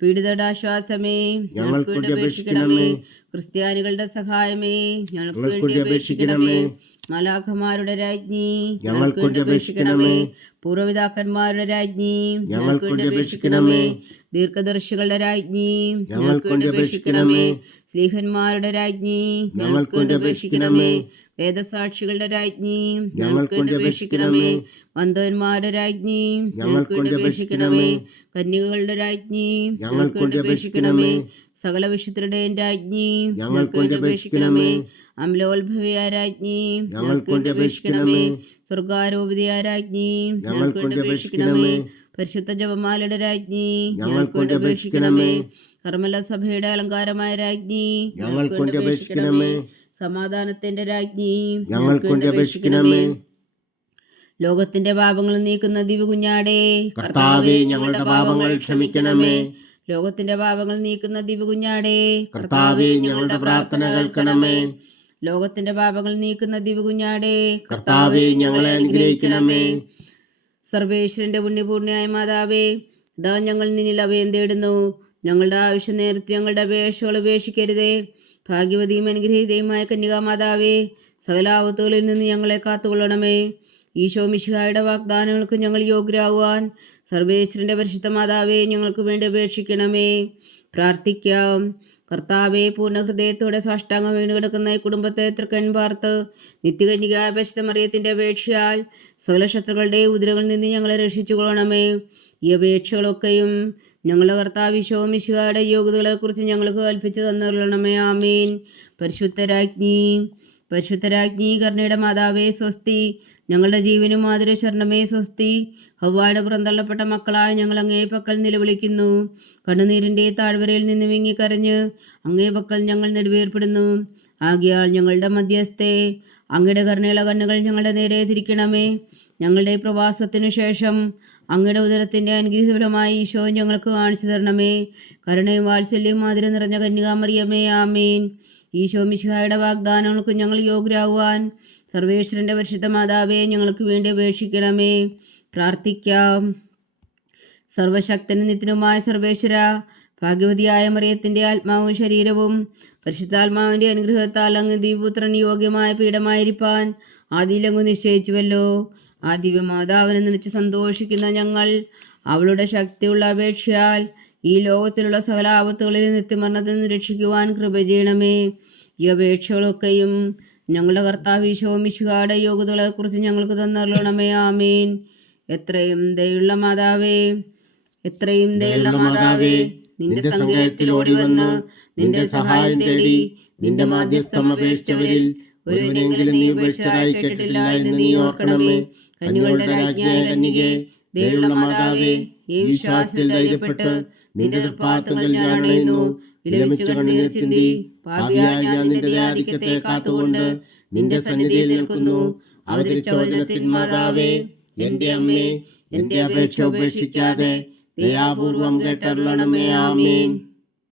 പീഡിതരുടെ ആശ്വാസമേ, ഞങ്ങൾക്ക് വേണ്ടി അപേക്ഷിക്കണമേ. ക്രിസ്ത്യാനികളുടെ സഹായമേ, ഞങ്ങൾക്ക് വേണ്ടി അപേക്ഷിക്കണമേ. മാലാഖമാരുടെ രാജ്ഞി, ഞങ്ങൾക്ക് വേണ്ടി അപേക്ഷിക്കണമേ. പൂർവ്വപിതാക്കന്മാരുടെ രാജ്ഞി, ഞങ്ങൾക്ക് വേണ്ടി അപേക്ഷിക്കണമേ. ദീർഘദർശികളുടെ രാജ്ഞി, ഞങ്ങൾക്ക് വേണ്ടി അപേക്ഷിക്കണമേ. സ്ലീഹന്മാരുടെ രാജ്ഞി, ഞങ്ങൾക്ക് വേണ്ടി അപേക്ഷിക്കണമേ. വേദസാക്ഷികളുടെ രാജ്ഞി, ഞങ്ങൾക്ക് വേണ്ടി അപേക്ഷിക്കണമേ. വന്ധവന്മാരുടെ രാജ്ഞി, ഞങ്ങൾക്ക് വേണ്ടി അപേക്ഷിക്കണമേ. കന്യകകളുടെ രാജ്ഞി, ഞങ്ങൾക്ക് വേണ്ടി അപേക്ഷിക്കണമേ. സകല വിശുദ്ധരുടെയും രാജ്ഞി, ഞങ്ങൾക്ക് വേണ്ടി അപേക്ഷിക്കണമേ. അമലോത്ഭവയായ രാജ്ഞി, ഞങ്ങൾക്ക് വേണ്ടി അപേക്ഷിക്കണമേ. സ്വർഗാരോപിതയായ രാജ്ഞി, ഞങ്ങൾക്ക് വേണ്ടി അപേക്ഷിക്കണമേ. പരിശുദ്ധ ജപമാലയുടെ രാജ്ഞി, ഞങ്ങൾക്ക് വേണ്ടി അപേക്ഷിക്കണമേ. കർമ്മല സഭയുടെ അലങ്കാരമായ രാജ്ഞി, ഞങ്ങൾക്ക് വേണ്ടി അപേക്ഷിക്കണമേ. സമാധാനത്തിന്റെ രാജ്ഞി, ഞങ്ങൾക്ക് വേണ്ടി അപേക്ഷിക്കണമേ. ലോകത്തിന്റെ പാപങ്ങൾ നീക്കുന്ന ദിവ്യകുഞ്ഞാടേ, കർത്താവേ, ഞങ്ങളുടെ പാപങ്ങൾ ക്ഷമിക്കണമേ. ലോകത്തിന്റെ പാപങ്ങൾ നീക്കുന്ന ദിവ്യകുഞ്ഞാടേ, കർത്താവേ, ഞങ്ങളുടെ പ്രാർത്ഥന കേൾക്കണമേ. ലോകത്തിന്റെ പാപങ്ങൾ നീക്കുന്ന ദിവ്യകുഞ്ഞാടേ, കർത്താവേ, ഞങ്ങളെ അനുഗ്രഹിക്കണമേ. സർവേശ്വരന്റെ പുണ്യപൂർണ്ണയായ മാതാവേ, ഇതാ ഞങ്ങൾ നിന്നിൽ അഭയം തേടുന്നു. ഞങ്ങളുടെ ആവശ്യ നേരത്തെ ഞങ്ങളുടെ അപേക്ഷകൾ ഉപേക്ഷിക്കരുതേ. ഭാഗ്യവതിയും അനുഗ്രഹീതയുമായ കന്യകാമാതാവേ, സകലാപത്തുകളിൽ നിന്ന് ഞങ്ങളെ കാത്തുകൊള്ളണമേ. ഈശോ മിശിഹായുടെ വാഗ്ദാനങ്ങൾക്ക് ഞങ്ങൾ യോഗ്യരാകുവാൻ സർവേശ്വരന്റെ പരിശുദ്ധ മാതാവേ, ഞങ്ങൾക്ക് വേണ്ടി അപേക്ഷിക്കണമേ. പ്രാർത്ഥിക്കാം. കർത്താവെ, പൂർണ്ണ ഹൃദയത്തോടെ സാഷ്ടാംഗം വീണ് കിടക്കുന്ന ഈ കുടുംബത്തെ തൃക്കൺ പാർത്ത് നിത്യകന്യകായ പരിശുദ്ധ മറിയത്തിന്റെ അപേക്ഷയാൽ സകല ശത്രുക്കളുടെ ഉദരങ്ങളിൽ നിന്ന് ഞങ്ങളെ രക്ഷിച്ചു കൊള്ളണമേ. ഈ അപേക്ഷകളൊക്കെയും ഞങ്ങളുടെ കർത്താവ് ഈശോ മിശിഹായുടെ യോഗ്യതകളെക്കുറിച്ച് ഞങ്ങൾക്ക് കൽപ്പിച്ചു തന്നുകൊള്ളണമേ. ആമീൻ. പരിശുദ്ധരാജ്ഞി കരുണയുടെ മാതാവേ സ്വസ്തി. ഞങ്ങളുടെ ജീവനും മാതൃ ശരണമേ സ്വസ്തി. ഹവ്വായുടെ പുറന്തള്ളപ്പെട്ട മക്കളായ ഞങ്ങൾ അങ്ങേ പക്കൽ നിലവിളിക്കുന്നു. കണ്ണുനീരിൻ്റെ താഴ്വരയിൽ നിന്ന് വിങ്ങിക്കരഞ്ഞ് അങ്ങേ പക്കൽ ഞങ്ങൾ നെടുവേർപ്പെടുന്നു. ആകയാൽ ഞങ്ങളുടെ മധ്യസ്ഥെ അങ്ങയുടെ കരുണയുള്ള കണ്ണുകൾ ഞങ്ങളുടെ നേരെ തിരിക്കണമേ. ഞങ്ങളുടെ പ്രവാസത്തിനു ശേഷം അങ്ങയുടെ ഉദരത്തിൻ്റെ അനുഗ്രഹഫലമായി ഈശോ ഞങ്ങൾക്ക് കാണിച്ചു തരണമേ. കരുണയും വാത്സല്യവും മാതിരി നിറഞ്ഞ കന്യകാമറിയമേ, ആമീൻ. ഈശോ മിശിഹായുടെ വാഗ്ദാനങ്ങൾക്ക് ഞങ്ങൾ യോഗ്യരാകുവാൻ സർവേശ്വരന്റെ പരിശുദ്ധ മാതാവേ, ഞങ്ങൾക്ക് വേണ്ടി അപേക്ഷിക്കണമേ. പ്രാർത്ഥിക്കാം. സർവശക്തനും നിത്യനുമായ സർവേശ്വര, ഭാഗ്യവതിയായ മറിയത്തിൻ്റെ ആത്മാവും ശരീരവും പരിശുദ്ധാത്മാവിൻ്റെ അനുഗ്രഹത്താൽ അങ്ങ് ദിവ്യപുത്രന് യോഗ്യമായ പീഠമായിരിക്കാൻ ആദിയിലങ്ങ് നിശ്ചയിച്ചുവല്ലോ. ആ ദിവ്യമാതാവിനെ നിലച്ച് സന്തോഷിക്കുന്ന ഞങ്ങൾ അവളുടെ ശക്തിയുള്ള അപേക്ഷയാൽ ഈ ലോകത്തിലുള്ള സകല ആപത്തുകളിൽ നിത്യമരണത്തിൽ നിന്ന് രക്ഷിക്കുവാൻ കൃപ ചെയ്യണമേ. ഈ അപേക്ഷകളൊക്കെയും ഞങ്ങളുടെ കർത്താവ് ഈശോ മിശിഹായുടെ യോഗ്യതകളെക്കുറിച്ച് ഞങ്ങൾക്ക് തന്നരുളണമേ. ആമീൻ. എത്രയും ദയുള്ള മാതാവേ, നിന്റെ സങ്കേതത്തിൽ ഓടി വന്ന് നിന്റെ സഹായം തേടി നിന്റെ മാധ്യസ്ഥം അപേക്ഷിച്ചവരിൽ ഒരുവനെങ്കിലും നീ ഉപേക്ഷിച്ചതായി കേട്ടിട്ടില്ല എന്ന് നീ ഓർക്കണമേ. കന്യകളുടെ രാജ്ഞിയായ കന്യകേ, ദയുള്ള മാതാവേ, ഈ വിശ്വാസത്തിൽ ധൈര്യപ്പെട്ട് നിന്റെ തൃപ്പാദങ്ങൾ ഞാൻ അണയുന്നു. വിലപിച്ചു കണ്ണീർ ചിന്തി പാപിയായ ഞാൻ നിന്റെ ദയാധിക്യത്തെ കാത്തുകൊണ്ട് നിന്റെ സന്നിധിയിൽ നിൽക്കുന്നു. അവതരിച്ച വചനത്തിൻ മാതാവേ, എന്റെ അമ്മേ, എന്റെ അപേക്ഷ ഉപേക്ഷിക്കാതെ ദയാപൂർവം കേട്ടരുളണമേ. ആമേൻ.